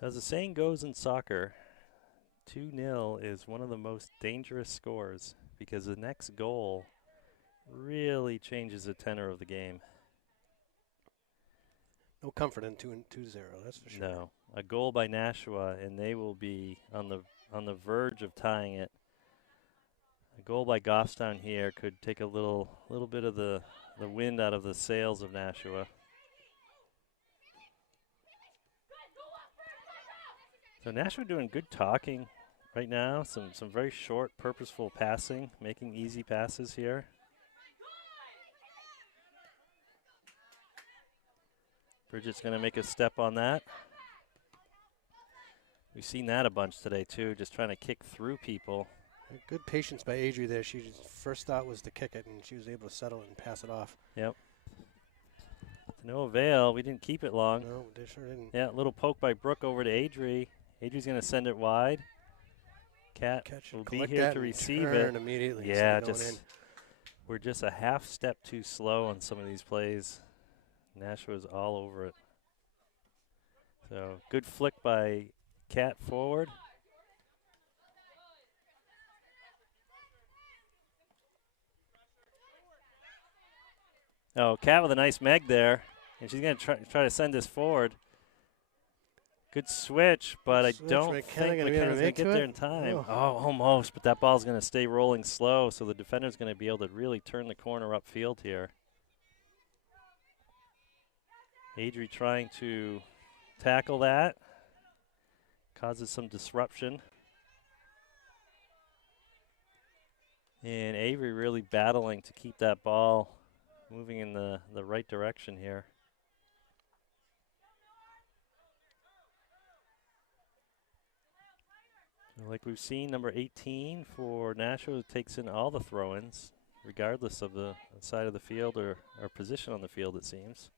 As the saying goes in soccer, 2-0 is one of the most dangerous scores because the next goal really changes the tenor of the game. No comfort in 2-0, that's for sure. No, a goal by Nashua, and they will be on the verge of tying it. A goal by Goffstown here could take a little bit of the wind out of the sails of Nashua. So Nashua doing good talking right now. Some very short, purposeful passing, making easy passes here. Bridget's going to make a step on that. We've seen that a bunch today, too, just trying to kick through people. Good patience by Adri there. She first thought was to kick it, and she was able to settle it and pass it off. Yep. To no avail. We didn't keep it long. No, they sure didn't. Yeah, a little poke by Brooke over to Adri. Adri's going to send it wide. Cat will be here to receive it. Immediately. Yeah, we're just a half step too slow on some of these plays. Nashua's all over it. So good flick by Cat forward. Oh, Cat with a nice meg there, and she's going to try to send this forward. Good switch, but I Switch, don't McKenna think gonna be able to McKenna's going make to get to there it? in time. Oh. Oh, almost, but that ball's going to stay rolling slow, so the defender's going to be able to really turn the corner upfield here. Adri trying to tackle that. Causes some disruption. And Avery really battling to keep that ball moving in the right direction here. Like we've seen, number 18 for Nashua takes in all the throw-ins, regardless of the side of the field or position on the field, it seems.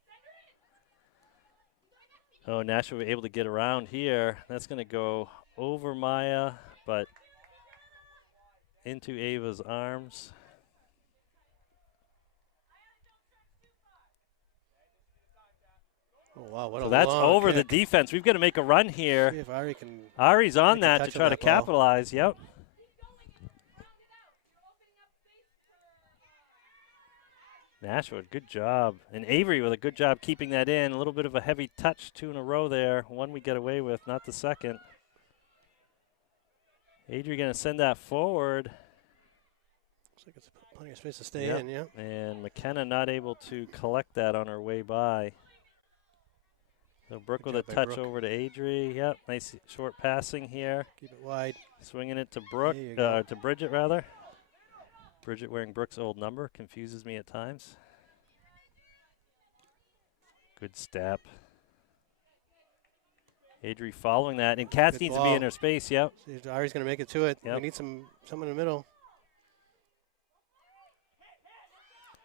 Oh, Nashua able to get around here. That's going to go over Maya, but into Ava's arms. Oh, wow, what So a that's long over kick. the defense. We've got to make a run See here. if Ari can. Ari's on make a that to touch try on to that ball. capitalize. Yep. Nashua, good job. And Avery with a good job keeping that in. A little bit of a heavy touch, 2 in a row there. One we get away with, not the second. Adri going to send that forward. Looks like it's plenty of space to stay Yep. in, yeah. And McKenna not able to collect that on her way by. So Brooke Good with a job by touch Brooke. over to Adri. Yep, nice short passing here. Keep it wide. Swinging it to Brooke, There you go. to Bridget rather. Bridget wearing Brooke's old number confuses me at times. Good step. Adri following that, and Katz Good needs to be in ball. her space. Yep. See if Ari's going to make it to it. Yep. We need someone in the middle.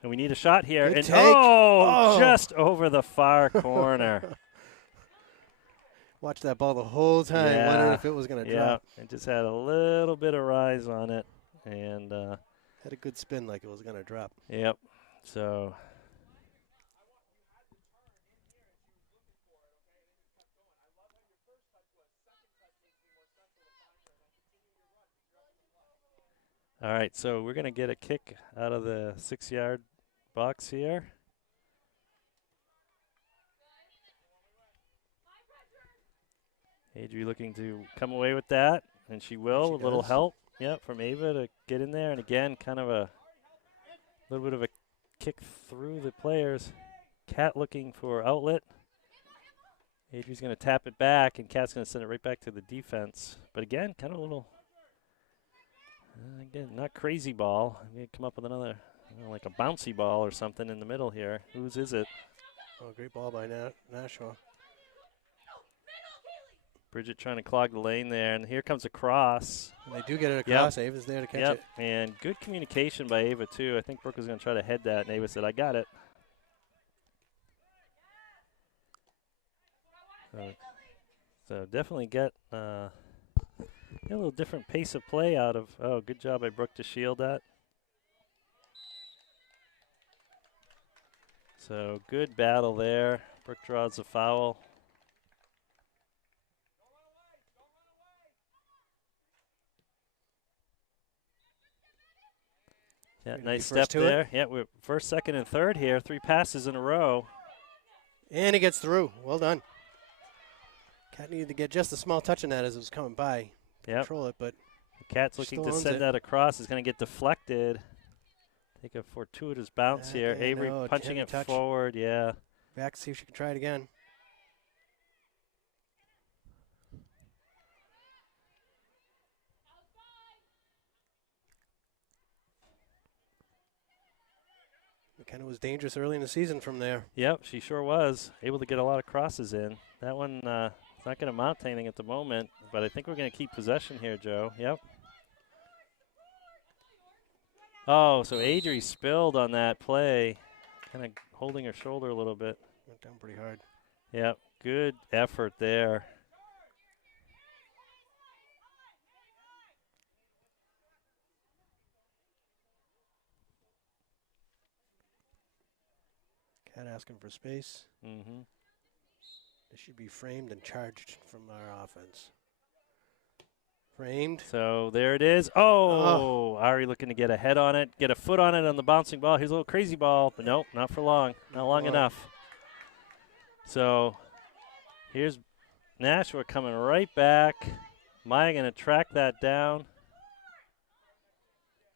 And we need a shot here. Good And take. oh, Oh. just over the far corner. Watch that ball the whole time, Yeah. wondering if it was going to Yeah, drop. it just had a little bit of rise on it. And, Had a good spin like it was going to drop. yep, so. All right, so we're going to get a kick out of the 6-yard box here. Adri looking to come away with that, and she will. She A little does. help, from Ava to get in there. And again, kind of a little bit of a kick through the players. Kat looking for outlet. Adri's going to tap it back, and Kat's going to send it right back to the defense. But again, kind of a little, again, not crazy ball. I'm going to come up with another, like a bouncy ball or something in the middle here. Whose is it? Oh, great ball by Nashua. Bridget trying to clog the lane there, and here comes a cross. And they do get it across. Ava's there to catch it. And good communication by Ava, too. I think Brooke was going to try to head that, and Ava said, I got it. So definitely get a little different pace of play out of, good job by Brooke to shield that. So good battle there. Brooke draws a foul. Yeah, Ready to nice be first step to it? there. Yeah, we're first, second, and third here. 3 passes in a row. And he gets through. Well done. Cat needed to get just a small touch on that as it was coming by. Yep. Control it, but The Cat's looking Still to owns send it. that across. Is going to get deflected. Take a fortuitous bounce here. I Avery know, punching heavy it touch. forward. Yeah. back to see if she can try it again. McKenna was dangerous early in the season from there. Yep, she sure was. Able to get a lot of crosses in. That one it's not going to amount to anything at the moment, but I think we're going to keep possession here, Joe. Yep. Oh, so Adri spilled on that play, kind of holding her shoulder a little bit. Went down pretty hard. Yep, good effort there. Cat asking for space. Mm-hmm. It should be framed and charged from our offense. Framed. So there it is. Oh, Ari looking to get a head on it, get a foot on it on the bouncing ball. Here's a little crazy ball, but nope, not for long. Not long enough. So here's Nashua coming right back. Maya going to track that down.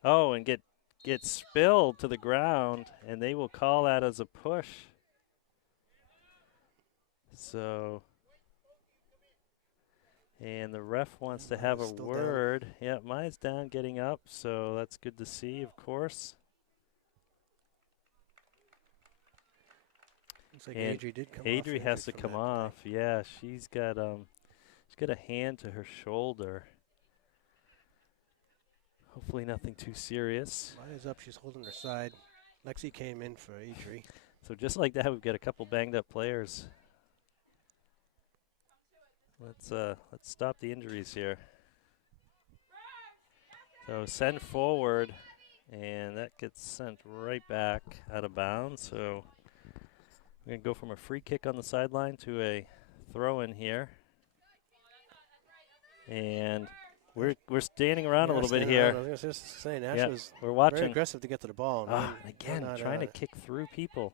Oh, and get spilled to the ground, and they will call that as a push. So, and the ref wants to have a Maya's still word. Yeah, Maya's down, getting up, so that's good to see, of course. Looks like And Adri did come off. Adri has to from come that off. play. Yeah, she's got a hand to her shoulder. Hopefully nothing too serious. Maya's up. She's holding her side. Lexi came in for Adri. So just like that, we've got a couple banged up players. Let's stop the injuries here. So send forward, and that gets sent right back out of bounds. So we're going to go from a free kick on the sideline to a throw in here. And we're standing around a little bit here. I was just saying, Nash Yep, was we're watching. very aggressive to get to the ball. And again, trying to kick through people.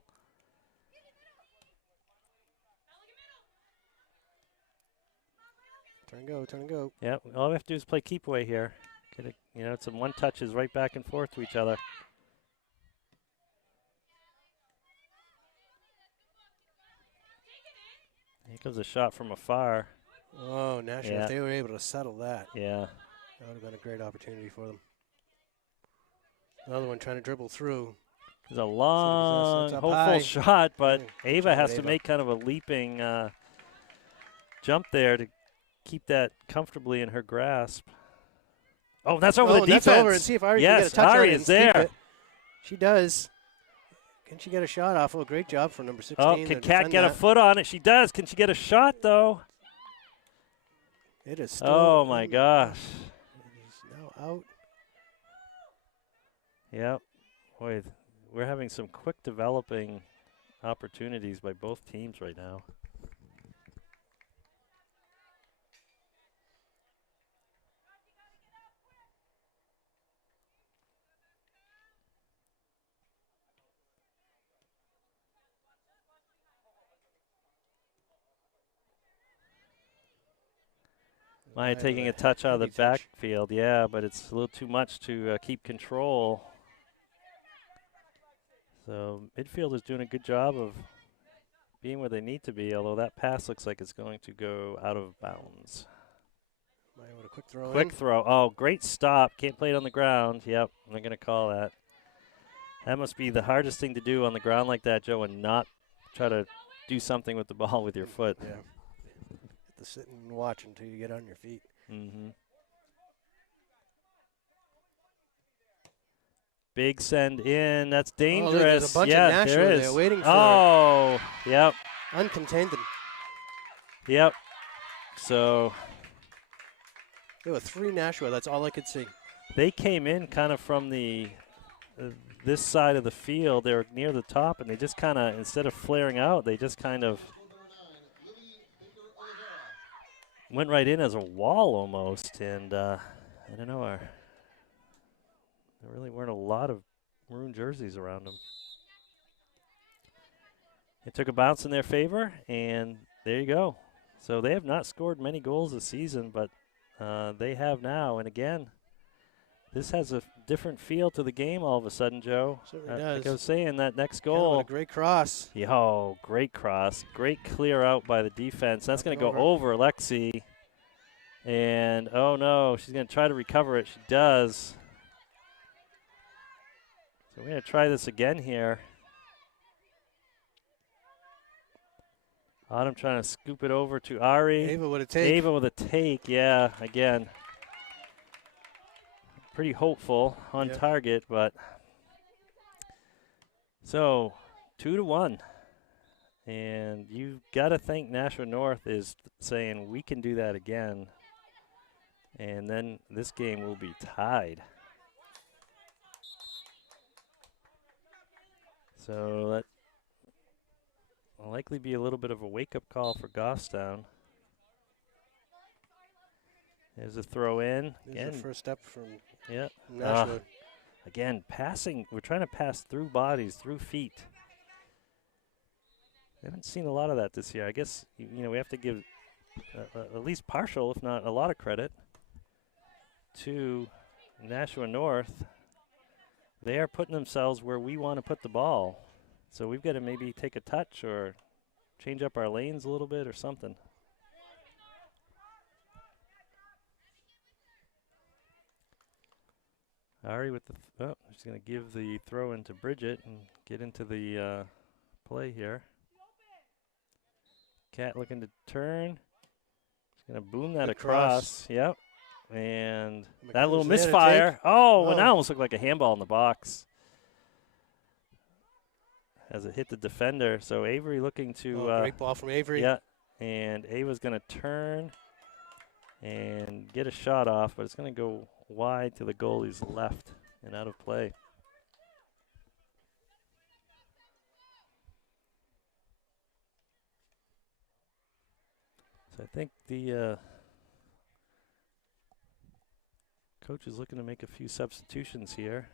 Turn and go. Yep, all we have to do is play keep away here. Get it, it's some one touches right back and forth to each other. Here comes a shot from afar. Oh, Nashua, Yeah. if they were able to settle that, Yeah. that would have been a great opportunity for them. Another one trying to dribble through. There's a long, That's up hopeful high. shot, but Ava shot, has to Ava. make kind of a leaping jump there to keep that comfortably in her grasp. Oh, that's over the defense. That's over, and see if Ari can get a touch on Ari it is and keep there. it. She does. Can she get a shot off? Oh, great job for number 16. Oh, to can Kat defend get a that. foot on it? She does. Can she get a shot, though? It is still. Oh, my gosh. It is now out. Yep. Boy, we're having some quick developing opportunities by both teams right now. Maya taking a touch out of the heavy touch. backfield, yeah, but it's a little too much to keep control. So midfield is doing a good job of being where they need to be, although that pass looks like it's going to go out of bounds. Maya with a quick throw. Quick throw. Oh, great stop. Can't play it on the ground. Yep, I'm going to call that. That must be the hardest thing to do on the ground like that, Joe, and not try to do something with the ball with your foot. Yeah. Have to sit and watch until you get on your feet. Mm-hmm. Big send in. That's dangerous. Oh, there's a bunch yeah, of Nashua there is. there waiting for Oh, yep. uncontained. Yep. So There were 3 Nashua. That's all I could see. they came in kind of from the this side of the field. They were near the top, and they just kind of, instead of flaring out, they just kind of went right in as a wall almost. And I don't know, there really weren't a lot of maroon jerseys around them. It took a bounce in their favor, and there you go. So they have not scored many goals this season, but they have now. And again, this has a different feel to the game all of a sudden, Joe. Certainly Like does. I was saying, that next Kendall goal. with a great cross. Yo, great cross. Great clear out by the defense. That's going to go over Lexi. And, oh, no, she's going to try to recover it. She does. So we're going to try this again here. Autumn trying to scoop it over to Ari. Ava with a take. Ava with a take, yeah, again. Pretty hopeful on Yep. target, but. So, 2-1. And you've got to think Nashua North is saying we can do that again. And then this game will be tied. So that will likely be a little bit of a wake-up call for Goffstown. There's a throw in. There's the first step from Yeah. Nashua. Again, passing. We're trying to pass through bodies, through feet. I haven't seen a lot of that this year. I guess, we have to give at least partial, if not a lot of credit, to Nashua North. They are putting themselves where we want to put the ball. So we've got to maybe take a touch or change up our lanes a little bit or something. Ari with the, she's going to give the throw into Bridget and get into the play here. Cat looking to turn. She's going to boom that Good across. Yep. And that McKenna's little there to misfire. take. Oh, and that Oh. almost looked like a handball in the box as it hit the defender. So Avery looking to. Great ball from Avery. Yeah. And Ava's going to turn and get a shot off, but it's going to go wide to the goalie's left and out of play. So I think the coach is looking to make a few substitutions here.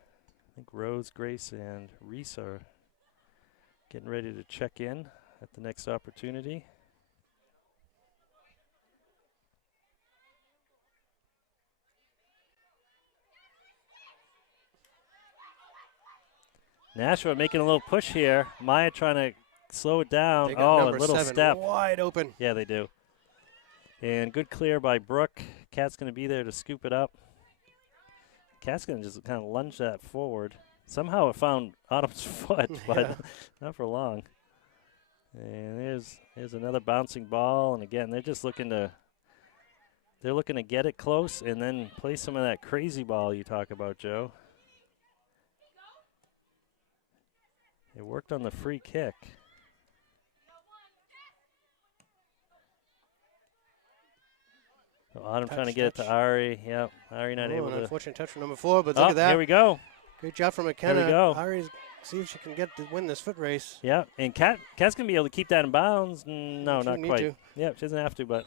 I think Rose, Grace, and Reese are getting ready to check in at the next opportunity. Nashua making a little push here. Maya trying to slow it down. They got Oh, a number little 7 step. wide open. Yeah, they do. And good clear by Brooke. Cat's going to be there to scoop it up. Cat's going to just kind of lunge that forward. Somehow it found Autumn's foot, but not for long. And here's another bouncing ball. And again, they're just looking to get it close and then play some of that crazy ball you talk about, Joe. It worked on the free kick. So Autumn trying to get it to Ari. Yep, Ari not able an to. unfortunate touch from number 4, but look at that. Here we go. Great job from McKenna. Here we go. Ari's see if she can win this foot race. Yeah, and Cat's going to be able to keep that in bounds. No, She not need quite. to. Yeah, she doesn't have to, but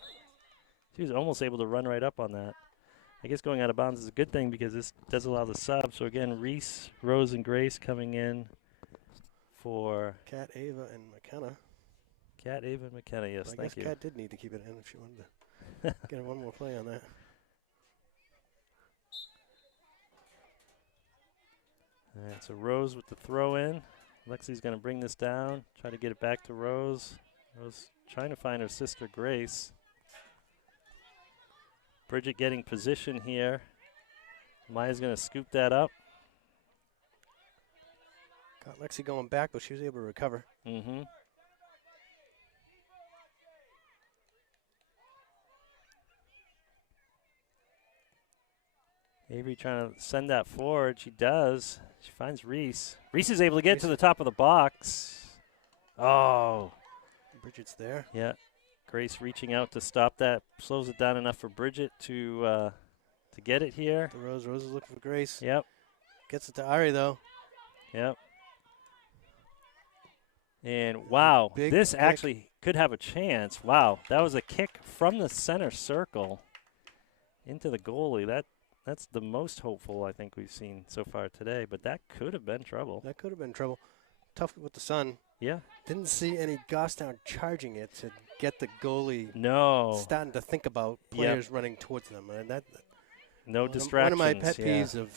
she was almost able to run right up on that. I guess going out of bounds is a good thing because this does allow the sub. So again, Reese, Rose, and Grace coming in for Cat, Ava, and McKenna. Cat, Ava, and McKenna. Yes, I thank guess you. Cat did need to keep it in if she wanted to get one more play on that. All right, so Rose with the throw in. Lexi's going to bring this down, try to get it back to Rose. Rose trying to find her sister Grace. Bridget getting position here. Maya's going to scoop that up. Got Lexi going back, but she was able to recover. Mm-hmm. Avery trying to send that forward. She does. She finds Reese. Reese is able to get to the top of the box. Oh. Bridget's there. Yeah. Grace reaching out to stop that. Slows it down enough for Bridget to get it here. The Rose is looking for Grace. Yep. Gets it to Ari, though. Yep. And wow, Big this kick. actually could have a chance. Wow, that was a kick from the center circle into the goalie. That's the most hopeful I think we've seen so far today, but that could have been trouble. That could have been trouble. Tough with the sun. Yeah. Didn't see any Goffstown charging it to get the goalie No. starting to think about players running towards them. And that No distractions. One of my pet peeves of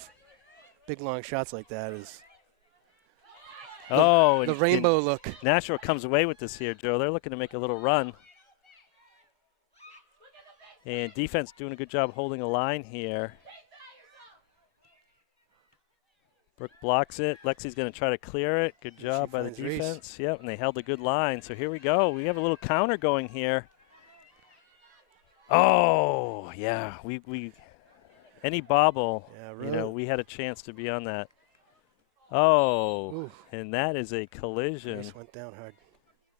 big long shots like that is the the rainbow look. Nashua comes away with this here, Joe. They're looking to make a little run. And defense doing a good job holding a line here. Brooke blocks it. Lexi's going to try to clear it. Good job by the finds Reese. defense. Yep, and they held a good line. So here we go. We have a little counter going here. Oh, yeah. We any bobble, Yeah, you really. know, we had a chance to be on that. Oh, Oof. and that is a collision. Grace went down hard.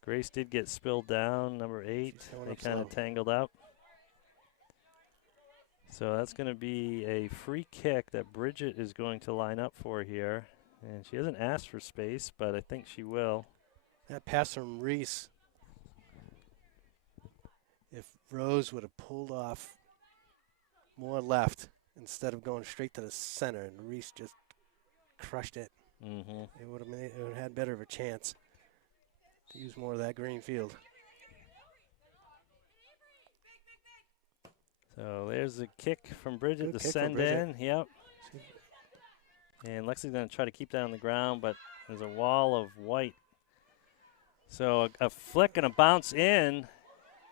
Grace did get spilled down, number 8. She's coming They up kind of slow. tangled up. So that's going to be a free kick that Bridget is going to line up for here. And she hasn't asked for space, but I think she will. That pass from Reese, if Rose would have pulled off more left instead of going straight to the center, and Reese just crushed it, Mm-hmm. it would have had better of a chance to use more of that green field. So there's a kick from Bridget Good to kick from send Bridget. in. Yep. And Lexi's going to try to keep that on the ground, but there's a wall of white. So a flick and a bounce in.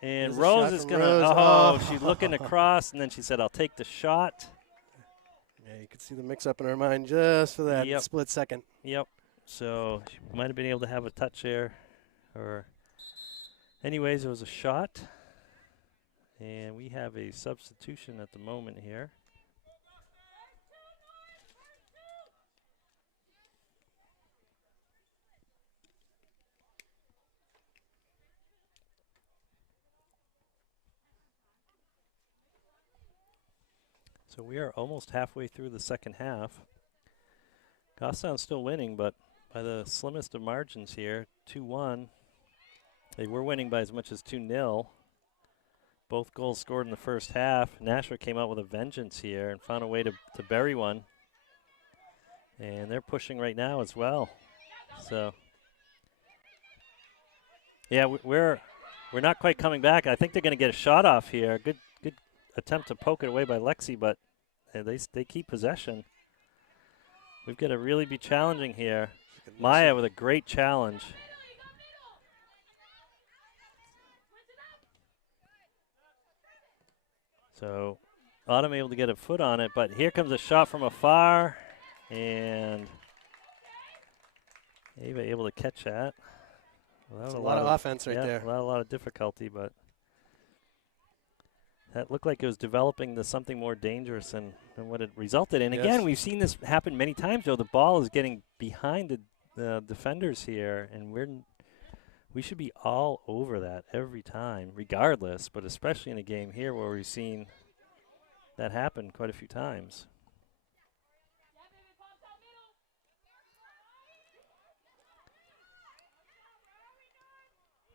And There's a Rose shot is from going to, Rose. she's looking across, and then she said, I'll take the shot. Yeah, you can see the mix-up in her mind just for that Yep. split second. Yep. So she might have been able to have a touch there. Or anyways, it was a shot. And we have a substitution at the moment here. So we are almost halfway through the second half. Goffstown's still winning, but by the slimmest of margins here, 2-1. They were winning by as much as 2-0. Both goals scored in the first half. Nashua came out with a vengeance here and found a way to bury one. And they're pushing right now as well. So, yeah, we're not quite coming back. I think they're going to get a shot off here. Good attempt to poke it away by Lexi, but they keep possession. We've got to really be challenging here. Maya with a great challenge. So Autumn able to get a foot on it, but here comes a shot from afar, and Ava able to catch that. Well, that was a lot of offense right there. A lot of difficulty, but that looked like it was developing to something more dangerous than what it resulted in. Yes. Again, we've seen this happen many times, though. The ball is getting behind the defenders here, and we should be all over that every time, regardless, but especially in a game here where we've seen that happen quite a few times.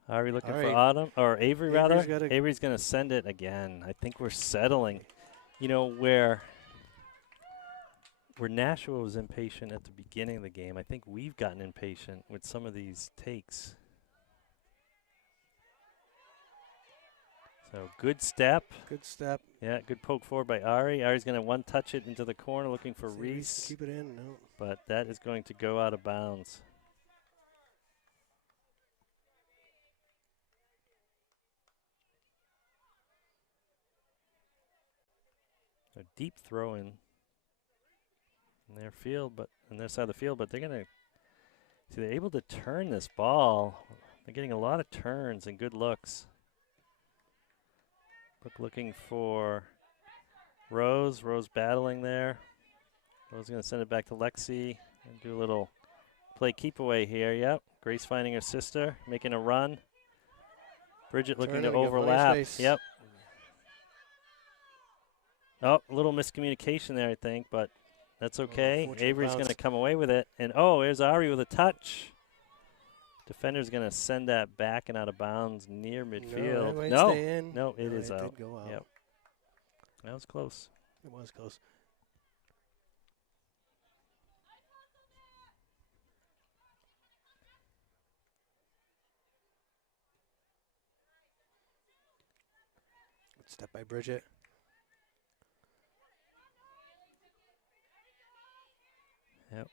Are we looking for Autumn, or Avery rather? Avery's going to send it again. I think we're settling. You know, where Nashua was impatient at the beginning of the game, I think we've gotten impatient with some of these takes. So good step. Good step. Yeah, good poke forward by Ari. Ari's going to one-touch it into the corner looking for Reese. Keep it in, no. But that is going to go out of bounds. A deep throw in their field, but on their side of the field, but they're going to see they're able to turn this ball. They're getting a lot of turns and good looks. Looking for Rose. Rose battling there. Rose going to send it back to Lexi and do a little play keep away here. Yep. Grace finding her sister, making a run. Bridget looking to overlap. Yep. Oh, a little miscommunication there, I think, but that's okay. Avery's going to come away with it. And, there's Ari with a touch. Defender's going to send that back and out of bounds near midfield. No, it is out. Did go out. Yep. That was close. It was close. Good step by Bridget. Yep.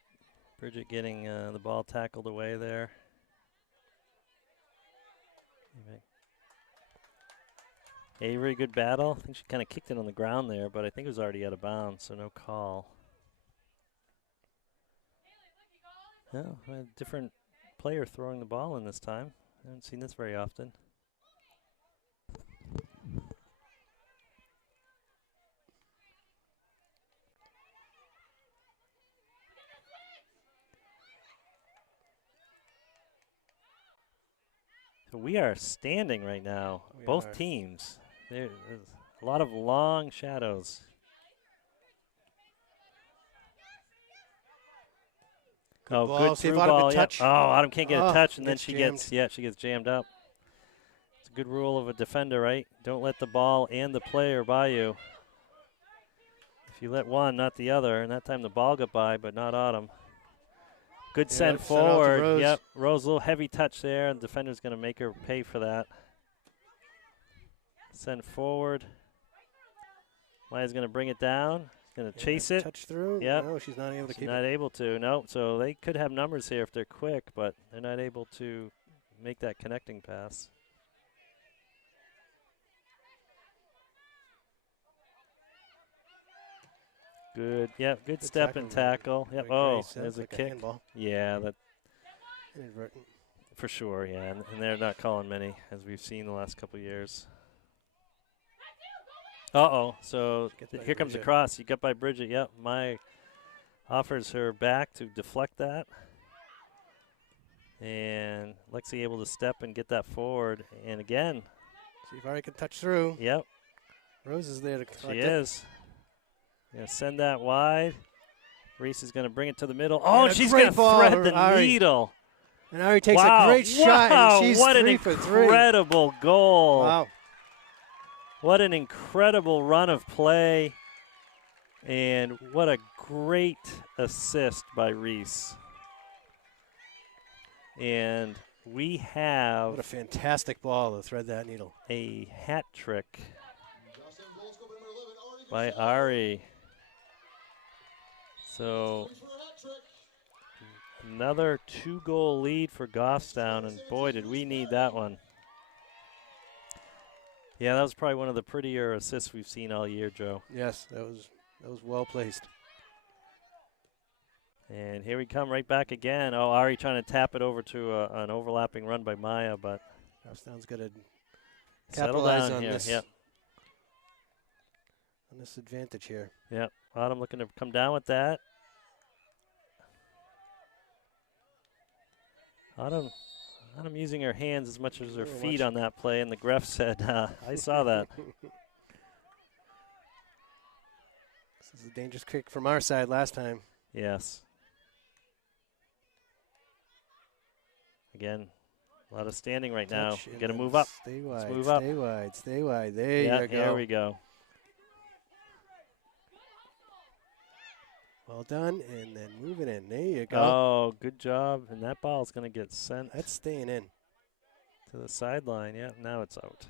Bridget getting the ball tackled away there. Avery, good battle. I think she kind of kicked it on the ground there, but I think it was already out of bounds, so no call. No, a different player throwing the ball in this time. I haven't seen this very often. So we are standing right now, both teams. There's a lot of long shadows. Good through ball. Yep. Autumn can't get a touch, and then she gets jammed up. It's a good rule of a defender, right? Don't let the ball and the player by you. If you let one, not the other, and that time the ball got by, but not Autumn. Good send forward. Rose. Yep, Rose, a little heavy touch there, and the defender's going to make her pay for that. Send forward. Maya's going to bring it down. Going to chase it. Touch through. Yep. No, she's not able to She's keep not it. able to. No. So they could have numbers here if they're quick, but they're not able to make that connecting pass. Good. Yep. Good step and tackle. Yep. Oh, there's a kick. Handball. Yeah, that Inadvertent. for sure. Yeah, and they're not calling many as we've seen the last couple of years. Uh-oh. So here comes the cross. You got by Bridget. Yep. Maya offers her back to deflect that. And Lexi able to step and get that forward. And again. See if Ari can touch through. Yep. Rose is there to collect She it. is. Going to send that wide. Reese is going to bring it to the middle. Oh, she's going to thread the needle. And Ari takes a great shot, and she's what 3 an for 3. incredible goal. Wow. What an incredible run of play. And what a great assist by Reese. And we have what a fantastic ball to thread that needle. A hat trick by Ari. So another 2-goal lead for Goffstown, and boy, did we need that one. Yeah, that was probably one of the prettier assists we've seen all year, Joe. Yes, that was well placed. And here we come right back again. Oh, Ari trying to tap it over to an overlapping run by Maya, but Goffstown's got to settle capitalize down on here. this. Yep. On this advantage here. Yep. Autumn looking to come down with that. Autumn using her hands as much as her feet on that play, and the ref said, I saw that. This is a dangerous kick from our side last time. Yes. Again, a lot of standing right now. Got to move up. Stay wide. Let's move up. Stay wide. Stay wide. There you go. There we go. Well done, and then move it in. There you go. Oh, good job. And that ball is going to get sent. That's staying in. To the sideline. Yeah, now it's out.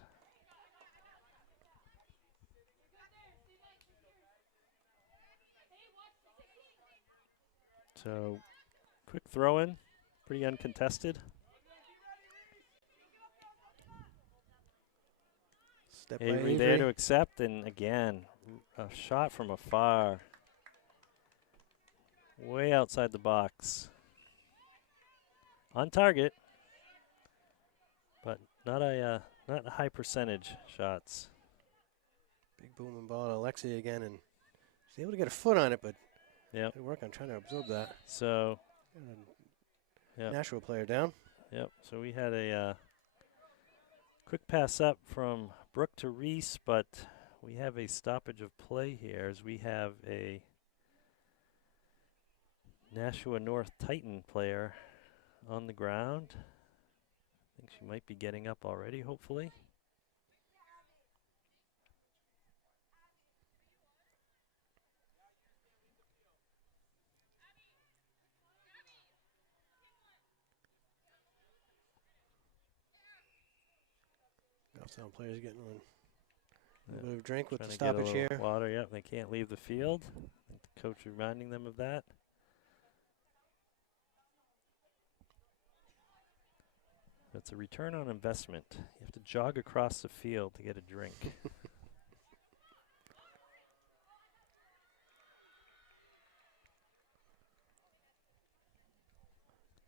So, quick throw in. Pretty uncontested. Step by Avery there to accept, and again, a shot from afar. Way outside the box. On target, but not a high percentage shots. Big booming ball to Alexi again, and she's able to get a foot on it, but yep. Good work on trying to absorb that. So, yep. Nashua player down. Yep. So we had a quick pass up from Brooke to Reese, but we have a stoppage of play here as we have a Nashua North Titan player on the ground. I think she might be getting up already, hopefully. Goffstown players getting a little bit of a drink with the Trying to stoppage get a here. Water, yep, they can't leave the field. I think the coach reminding them of that. It's a return on investment. You have to jog across the field to get a drink.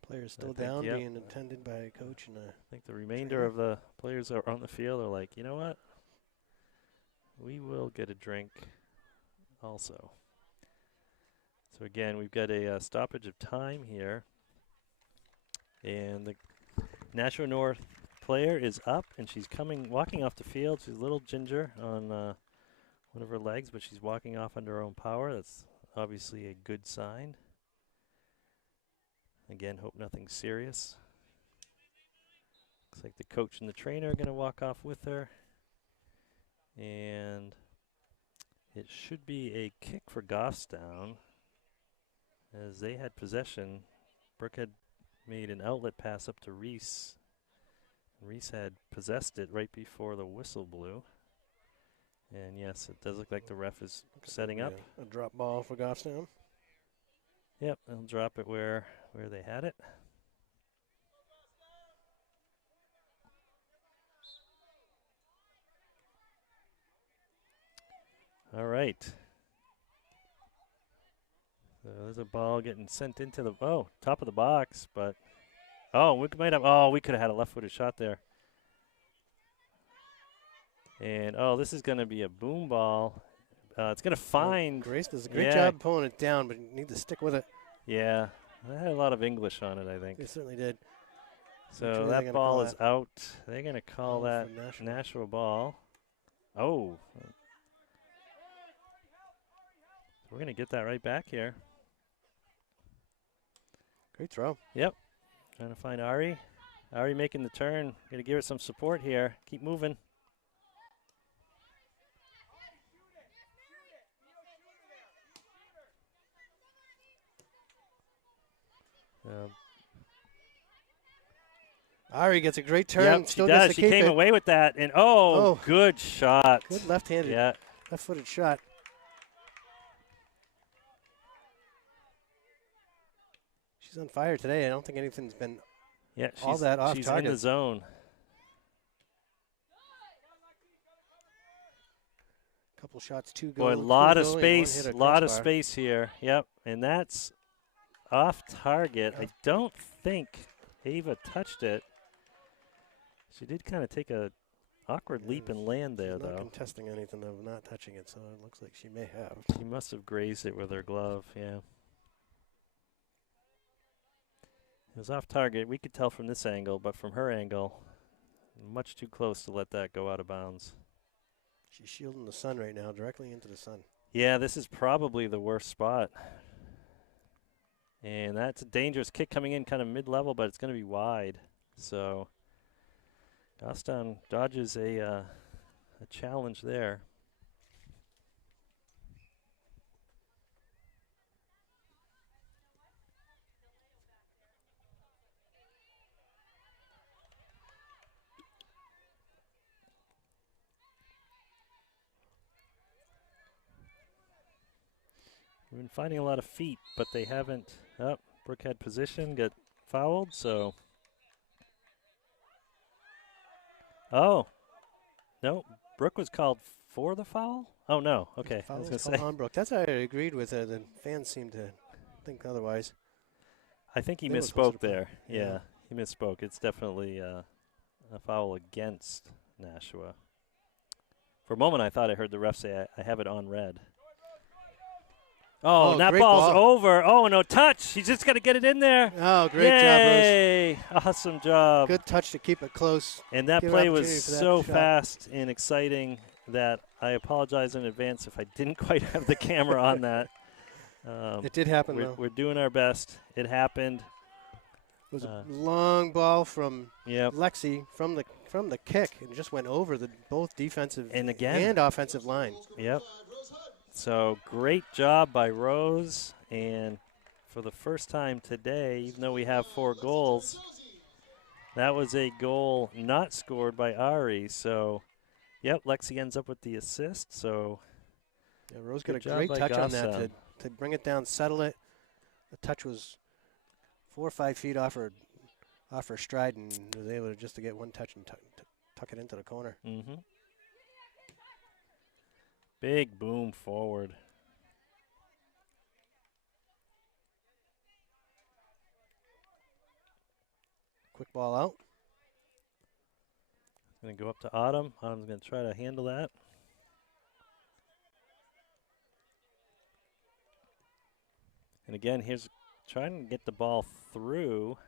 Players still down, being attended by a coach and I think the remainder of the players that are on the field are like, you know what? We will get a drink also. So again, we've got a stoppage of time here. And the Nashua North player is up, and she's walking off the field. She's a little ginger on one of her legs, but she's walking off under her own power. That's obviously a good sign. Again, hope nothing serious. Looks like the coach and the trainer are going to walk off with her. And it should be a kick for Goffstown as they had possession. Brooke had made an outlet pass up to Reese. Reese had possessed it right before the whistle blew. And yes, it does look like the ref is Looks like setting it'll up. be a drop ball for Goffstown. Yep, they'll drop it where they had it. All right. So there's a ball getting sent into the top of the box, but we could have had a left-footed shot there. And this is going to be a boom ball. It's going to find. Grace does a great job pulling it down, but you need to stick with it. Yeah, that had a lot of English on it, I think. They certainly did. So that ball is out. They're going to call that Nashua ball. Oh. We're going to get that right back here. Great throw. Yep. Trying to find Ari. Ari making the turn. Going to give her some support here. Keep moving. Ari gets a great turn. Yep, Still she gets does. to She keep came it. away with that. And good shot. Good left-handed, left-footed shot. She's on fire today. I don't think anything's been all that off she's target. in the zone. Couple shots, 2 goals. Boy, a lot of space here. Yep, and that's off target. I don't think Ava touched it. She did kind of take a awkward leap and land there, She's not though. contesting anything of not touching it, so it looks like she may have. She must have grazed it with her glove, yeah. It was off target. We could tell from this angle, but from her angle, much too close to let that go out of bounds. She's shielding the sun right now, directly into the sun. Yeah, this is probably the worst spot. And that's a dangerous kick coming in kind of mid-level, but it's going to be wide. So Goffstown dodges a challenge there. We've been finding a lot of feet, but they haven't. Brooke had position, got fouled, so. Oh. No, Brooke was called for the foul? Oh, no. Okay. I was going to say. On Brooke. That's how I agreed with her. The fans seem to think otherwise. I think he misspoke there. Yeah, he misspoke. It's definitely a foul against Nashua. For a moment, I thought I heard the ref say, I have it on red. Oh, and that ball's over. Oh, no touch. He's just got to get it in there. Oh, great job, Rose. Yay! Awesome job. Good touch to keep it close. And that play was so fast and exciting that I apologize in advance if I didn't quite have the camera on that. It did happen, though. We're doing our best. It happened. It was a long ball from Lexi from the kick and just went over both defensive and offensive line. Yep. So great job by Rose, and for the first time today, even though we have 4 goals, that was a goal not scored by Ari. So, Lexi ends up with the assist. So, Rose got a great touch on that to bring it down, settle it. The touch was 4 or 5 feet off her stride, and was able to get one touch and tuck it into the corner. Mm-hmm. Big boom forward. Quick ball out. Going to go up to Autumn. Autumn's going to try to handle that. And again, here's trying to get the ball through.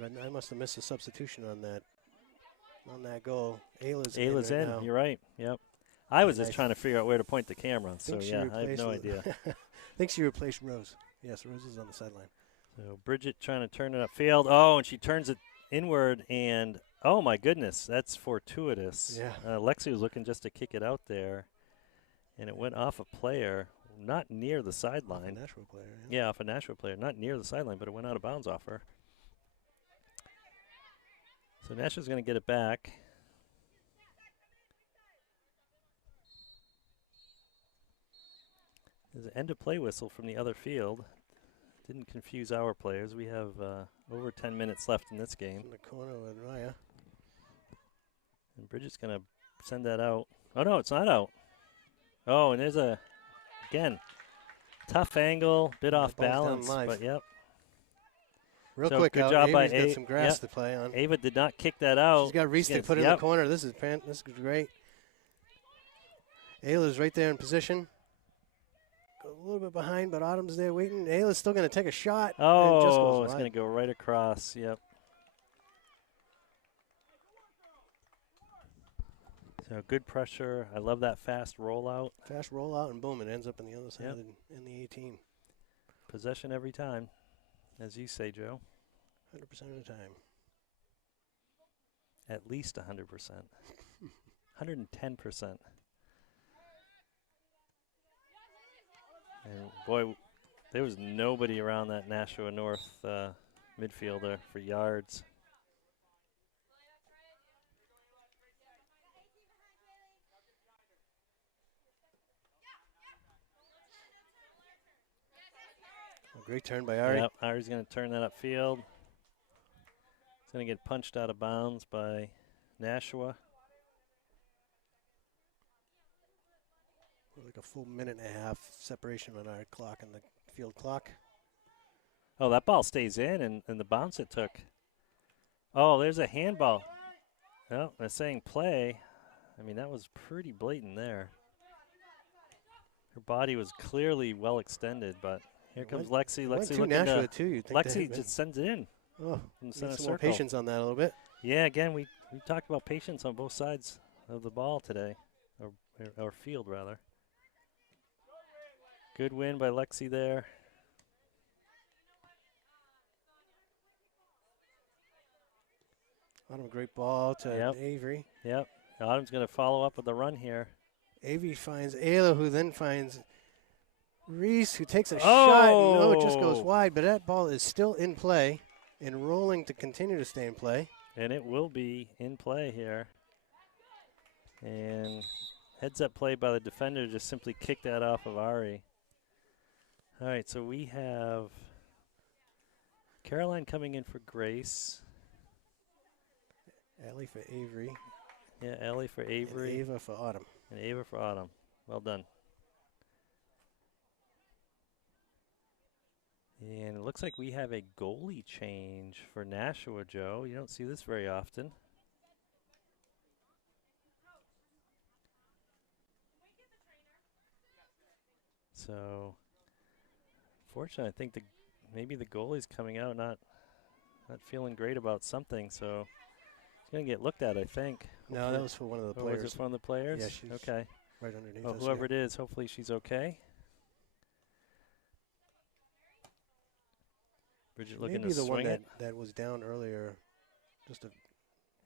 I must have missed a substitution on that goal. Ayla's in. Now. You're right. Yep. I was just trying to figure out where to point the camera. So, I have no idea. I think she replaced Rose. Yes, Rose is on the sideline. So, Bridget trying to turn it upfield. Oh, and she turns it inward. And, oh, my goodness, that's fortuitous. Yeah. Lexi was looking just to kick it out there. And it went off a player, not near the sideline. Off a Nashua player. Yeah, off a Nashua player. Not near the sideline, but it went out of bounds off her. So Nashua's going to get it back. There's an end of play whistle from the other field. Didn't confuse our players. We have over 10 minutes left in this game. In the corner with Raya. And Bridget's going to send that out. Oh, no, it's not out. Oh, and there's again, tough angle, bit off balance, but yep. Real so quick, good out. job by Avery's got some grass to play on. Ava did not kick that out. She's got Reese to put in the corner. This is great. Ayla's right there in position. A little bit behind, but Autumn's there waiting. Ayla's still going to take a shot. Oh, and just goes it's wide. going to go right across. Yep. So good pressure. I love that fast rollout. Fast rollout, and boom, it ends up on the other side in the 18. Possession every time, as you say, Joe. 100% of the time. At least 100%. 110%. And boy, there was nobody around that Nashua North midfielder for yards. A great turn by Ari. Yep, Ari's going to turn that upfield. It's going to get punched out of bounds by Nashua. Like a full minute and a half separation on our clock and the field clock. Oh, that ball stays in, and the bounce it took. Oh, there's a handball. Oh, they're saying play. I mean, that was pretty blatant there. Her body was clearly well extended, but here comes Lexi. Lexi looking Nashua too. You think Lexi just sends it in. Oh, from the center some circle. more patience on that a little bit. Yeah, again, we talked about patience on both sides of the ball today, or field rather. Good win by Lexi there. Autumn, great ball to Avery. Yep. Autumn's going to follow up with the run here. Avery finds Ayla, who then finds Reese, who takes a shot. No, it just goes wide, but that ball is still in play and rolling to continue to stay in play. And it will be in play here. And heads up play by the defender, just simply kicked that off of Ari. All right, so we have Caroline coming in for Grace. Allie for Avery. Yeah, Ellie for Avery. And Ava for Autumn. And Ava for Autumn. Well done. And it looks like we have a goalie change for Nashua, Joe. You don't see this very often. So, fortunately, I think maybe the goalie's coming out not feeling great about something. So, he's going to get looked at, I think. No, that was for one of the players. Was it one of the players? Yeah, she's okay. Right underneath us. Whoever it is, hopefully she's okay. Bridget looking to swing it. Maybe the one that was down earlier, just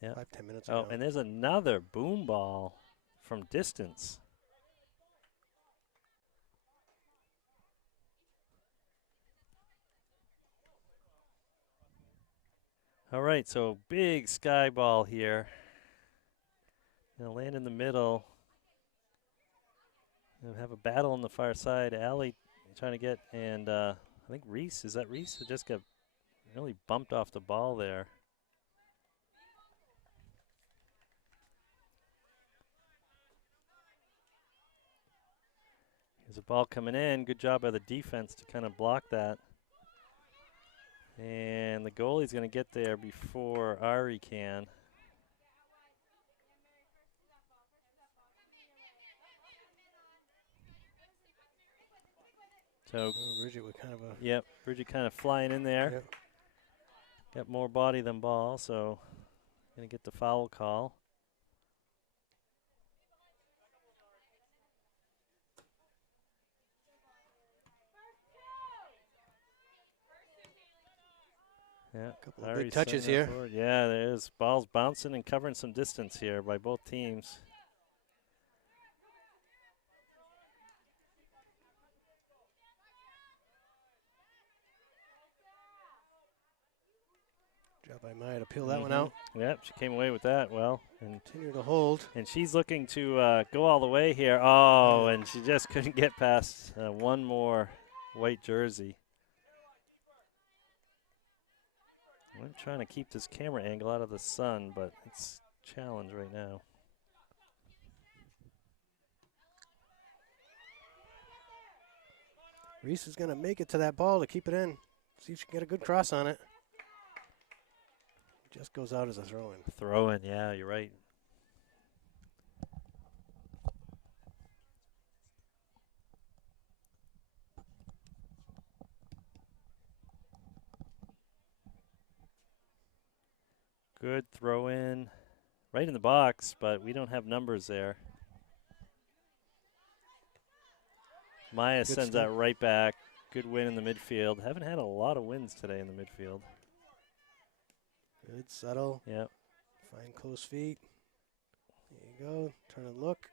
5-10 minutes ago. Oh, and there's another boom ball from distance. All right, so big sky ball here. Gonna land in the middle. Gonna have a battle on the far side. Allie trying to get, and I think Reese, is that Reese? Who just got really bumped off the ball there. There's a ball coming in. Good job by the defense to kind of block that. And the goalie's going to get there before Ari can. So Bridget with kind of a... Yep, Bridget kind of flying in there. Yep. Got more body than ball, so going to get the foul call. Yeah, a couple of big touches here. Forward. Yeah, there is. Ball's bouncing and covering some distance here by both teams. Job by Maya to peel that one out. Yep, she came away with that well. And continue to hold. And she's looking to go all the way here. Oh, and she just couldn't get past one more white jersey. I'm trying to keep this camera angle out of the sun, but it's a challenge right now. Reese is going to make it to that ball to keep it in. See if she can get a good cross on it. Just goes out as a throw-in. Throw-in, yeah, you're right. Good throw-in. Right in the box, but we don't have numbers there. Maya Good sends stuff. that right back. Good win in the midfield. Haven't had a lot of wins today in the midfield. Good, subtle. Yep. Find close feet. There you go. Turn and look.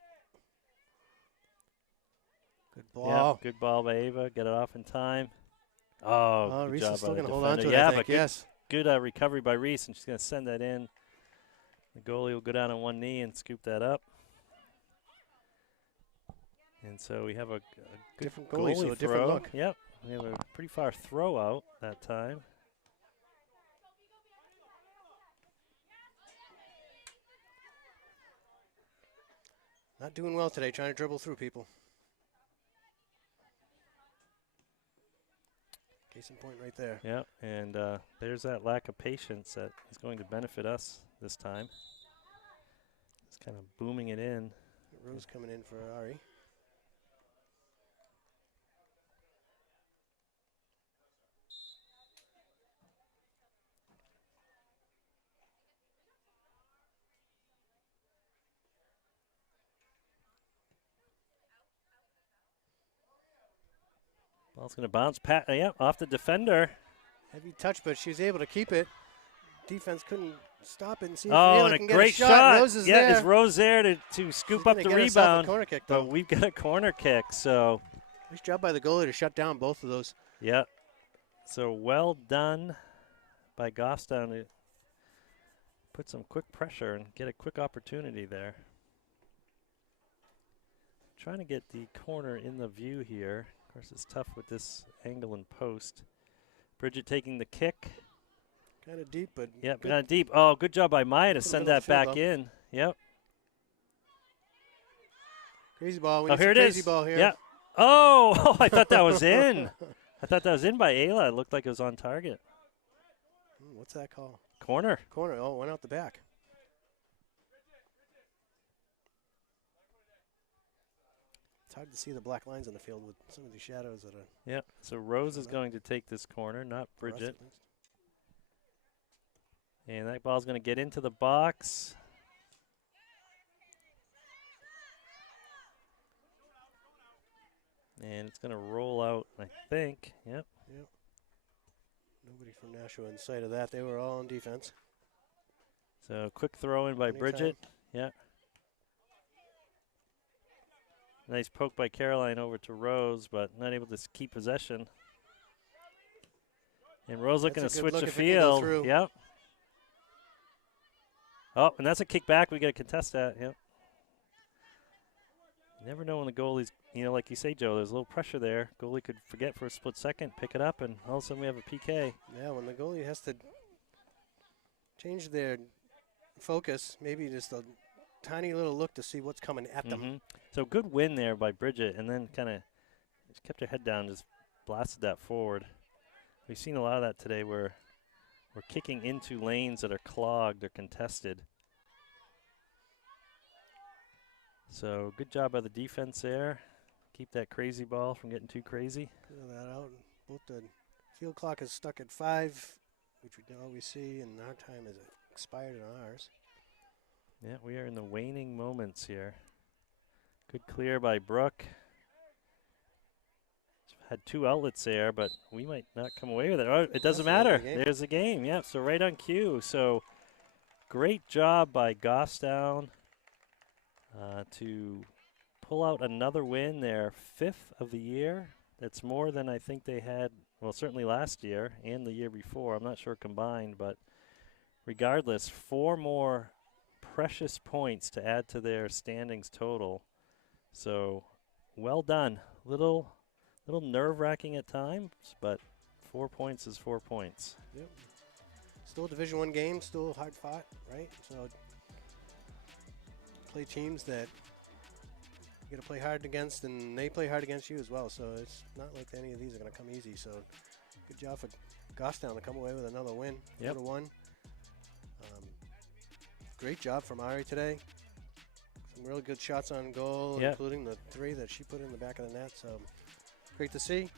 Good ball. Yep, good ball by Ava. Get it off in time. Oh, good Reese job is still by the going to hold on to defender. it, Yeah, I but think. good, Yes. good recovery by Reese, and she's going to send that in. The goalie will go down on one knee and scoop that up. And so we have a good Different goalie, so a throw. different look. Yep, we have a pretty far throw out that time. Not doing well today, trying to dribble through people. Case in point right there. Yep, and there's that lack of patience that is going to benefit us this time. It's kind of booming it in. Rose coming in for Ari. Ball's going to bounce off the defender. Heavy touch, but she was able to keep it. Defense couldn't stop it and see if Oh, Naylor and a can get great shot. shot. Rose is yeah, there. is Rose there to scoop She's up gonna the get herself a rebound? corner kick, But though. we've got a corner kick, so. Nice job by the goalie to shut down both of those. Yeah. So well done by Goffstown to put some quick pressure and get a quick opportunity there. Trying to get the corner in the view here. Of course, it's tough with this angle and post. Bridget taking the kick. Kind of deep, but Yep, good. kind of deep. Oh, good job by Maya to Good send middle of that the field, back though. in. Yep. Crazy ball. We Oh, need here some it crazy is. ball here. Yeah. Oh, I thought that was in. I thought that was in by Ayla. It looked like it was on target. What's that call? Corner. Corner. Oh, it went out the back. It's hard to see the black lines on the field with some of these shadows that are. Yep. So Rose is going to take this corner, not for us Bridget. at least. And that ball's going to get into the box. And it's going to roll out, I think. Yep. Yep. Nobody from Nashua in sight of that. They were all on defense. So quick throw in by Anytime. Bridget. Yeah. Nice poke by Caroline over to Rose, but not able to keep possession. And Rose looking to That's a good switch the look if it can go field. through. Yep. Oh, and that's a kick back. We got to contest that. Yep. You never know when the goalie's, like you say, Joe, there's a little pressure there. Goalie could forget for a split second, pick it up, and all of a sudden we have a PK. Yeah, when the goalie has to change their focus, maybe just a tiny little look to see what's coming at them. So good win there by Bridget, and then kind of just kept her head down, just blasted that forward. We've seen a lot of that today where we're kicking into lanes that are clogged or contested. So good job by the defense there. Keep that crazy ball from getting too crazy. Clear that out. Both the field clock is stuck at 5, which we always see, and our time is expired on ours. Yeah, we are in the waning moments here. Good clear by Brooke. Had 2 outlets there, but we might not come away with it. Oh, it doesn't That's the end matter. of the game. There's the game. Yeah, so right on cue. So great job by Goffstown to pull out another win, their 5th of the year. That's more than I think they had, well, certainly last year and the year before. I'm not sure combined, but regardless, 4 more precious points to add to their standings total. So well done. Little nerve-wracking at times, but 4 points is 4 points. Yep. Still a Division I game, still hard fought, right? So play teams that you got to play hard against, and they play hard against you as well. So it's not like any of these are going to come easy. So good job for Goffstown to come away with another win. Yep. 4-1. Great job from Ari today. Some really good shots on goal, Yep. including the 3 that she put in the back of the net. So great to see.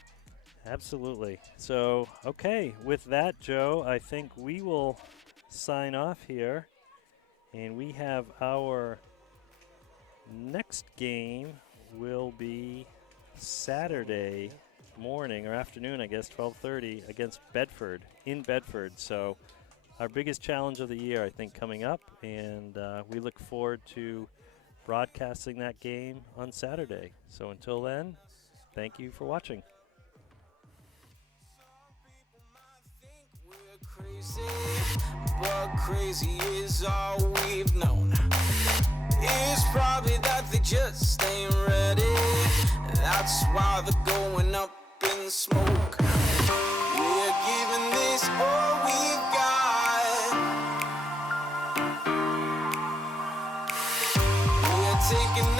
Absolutely. So, okay, with that, Joe, I think we will sign off here. And we have our next game will be Saturday morning or afternoon, I guess, 12:30 against Bedford, in Bedford. So our biggest challenge of the year, I think, coming up. And we look forward to broadcasting that game on Saturday. So until then, thank you for watching. But crazy is all we've known. It's probably that they just ain't ready. That's why they're going up in smoke. We're giving this all we've got. We're taking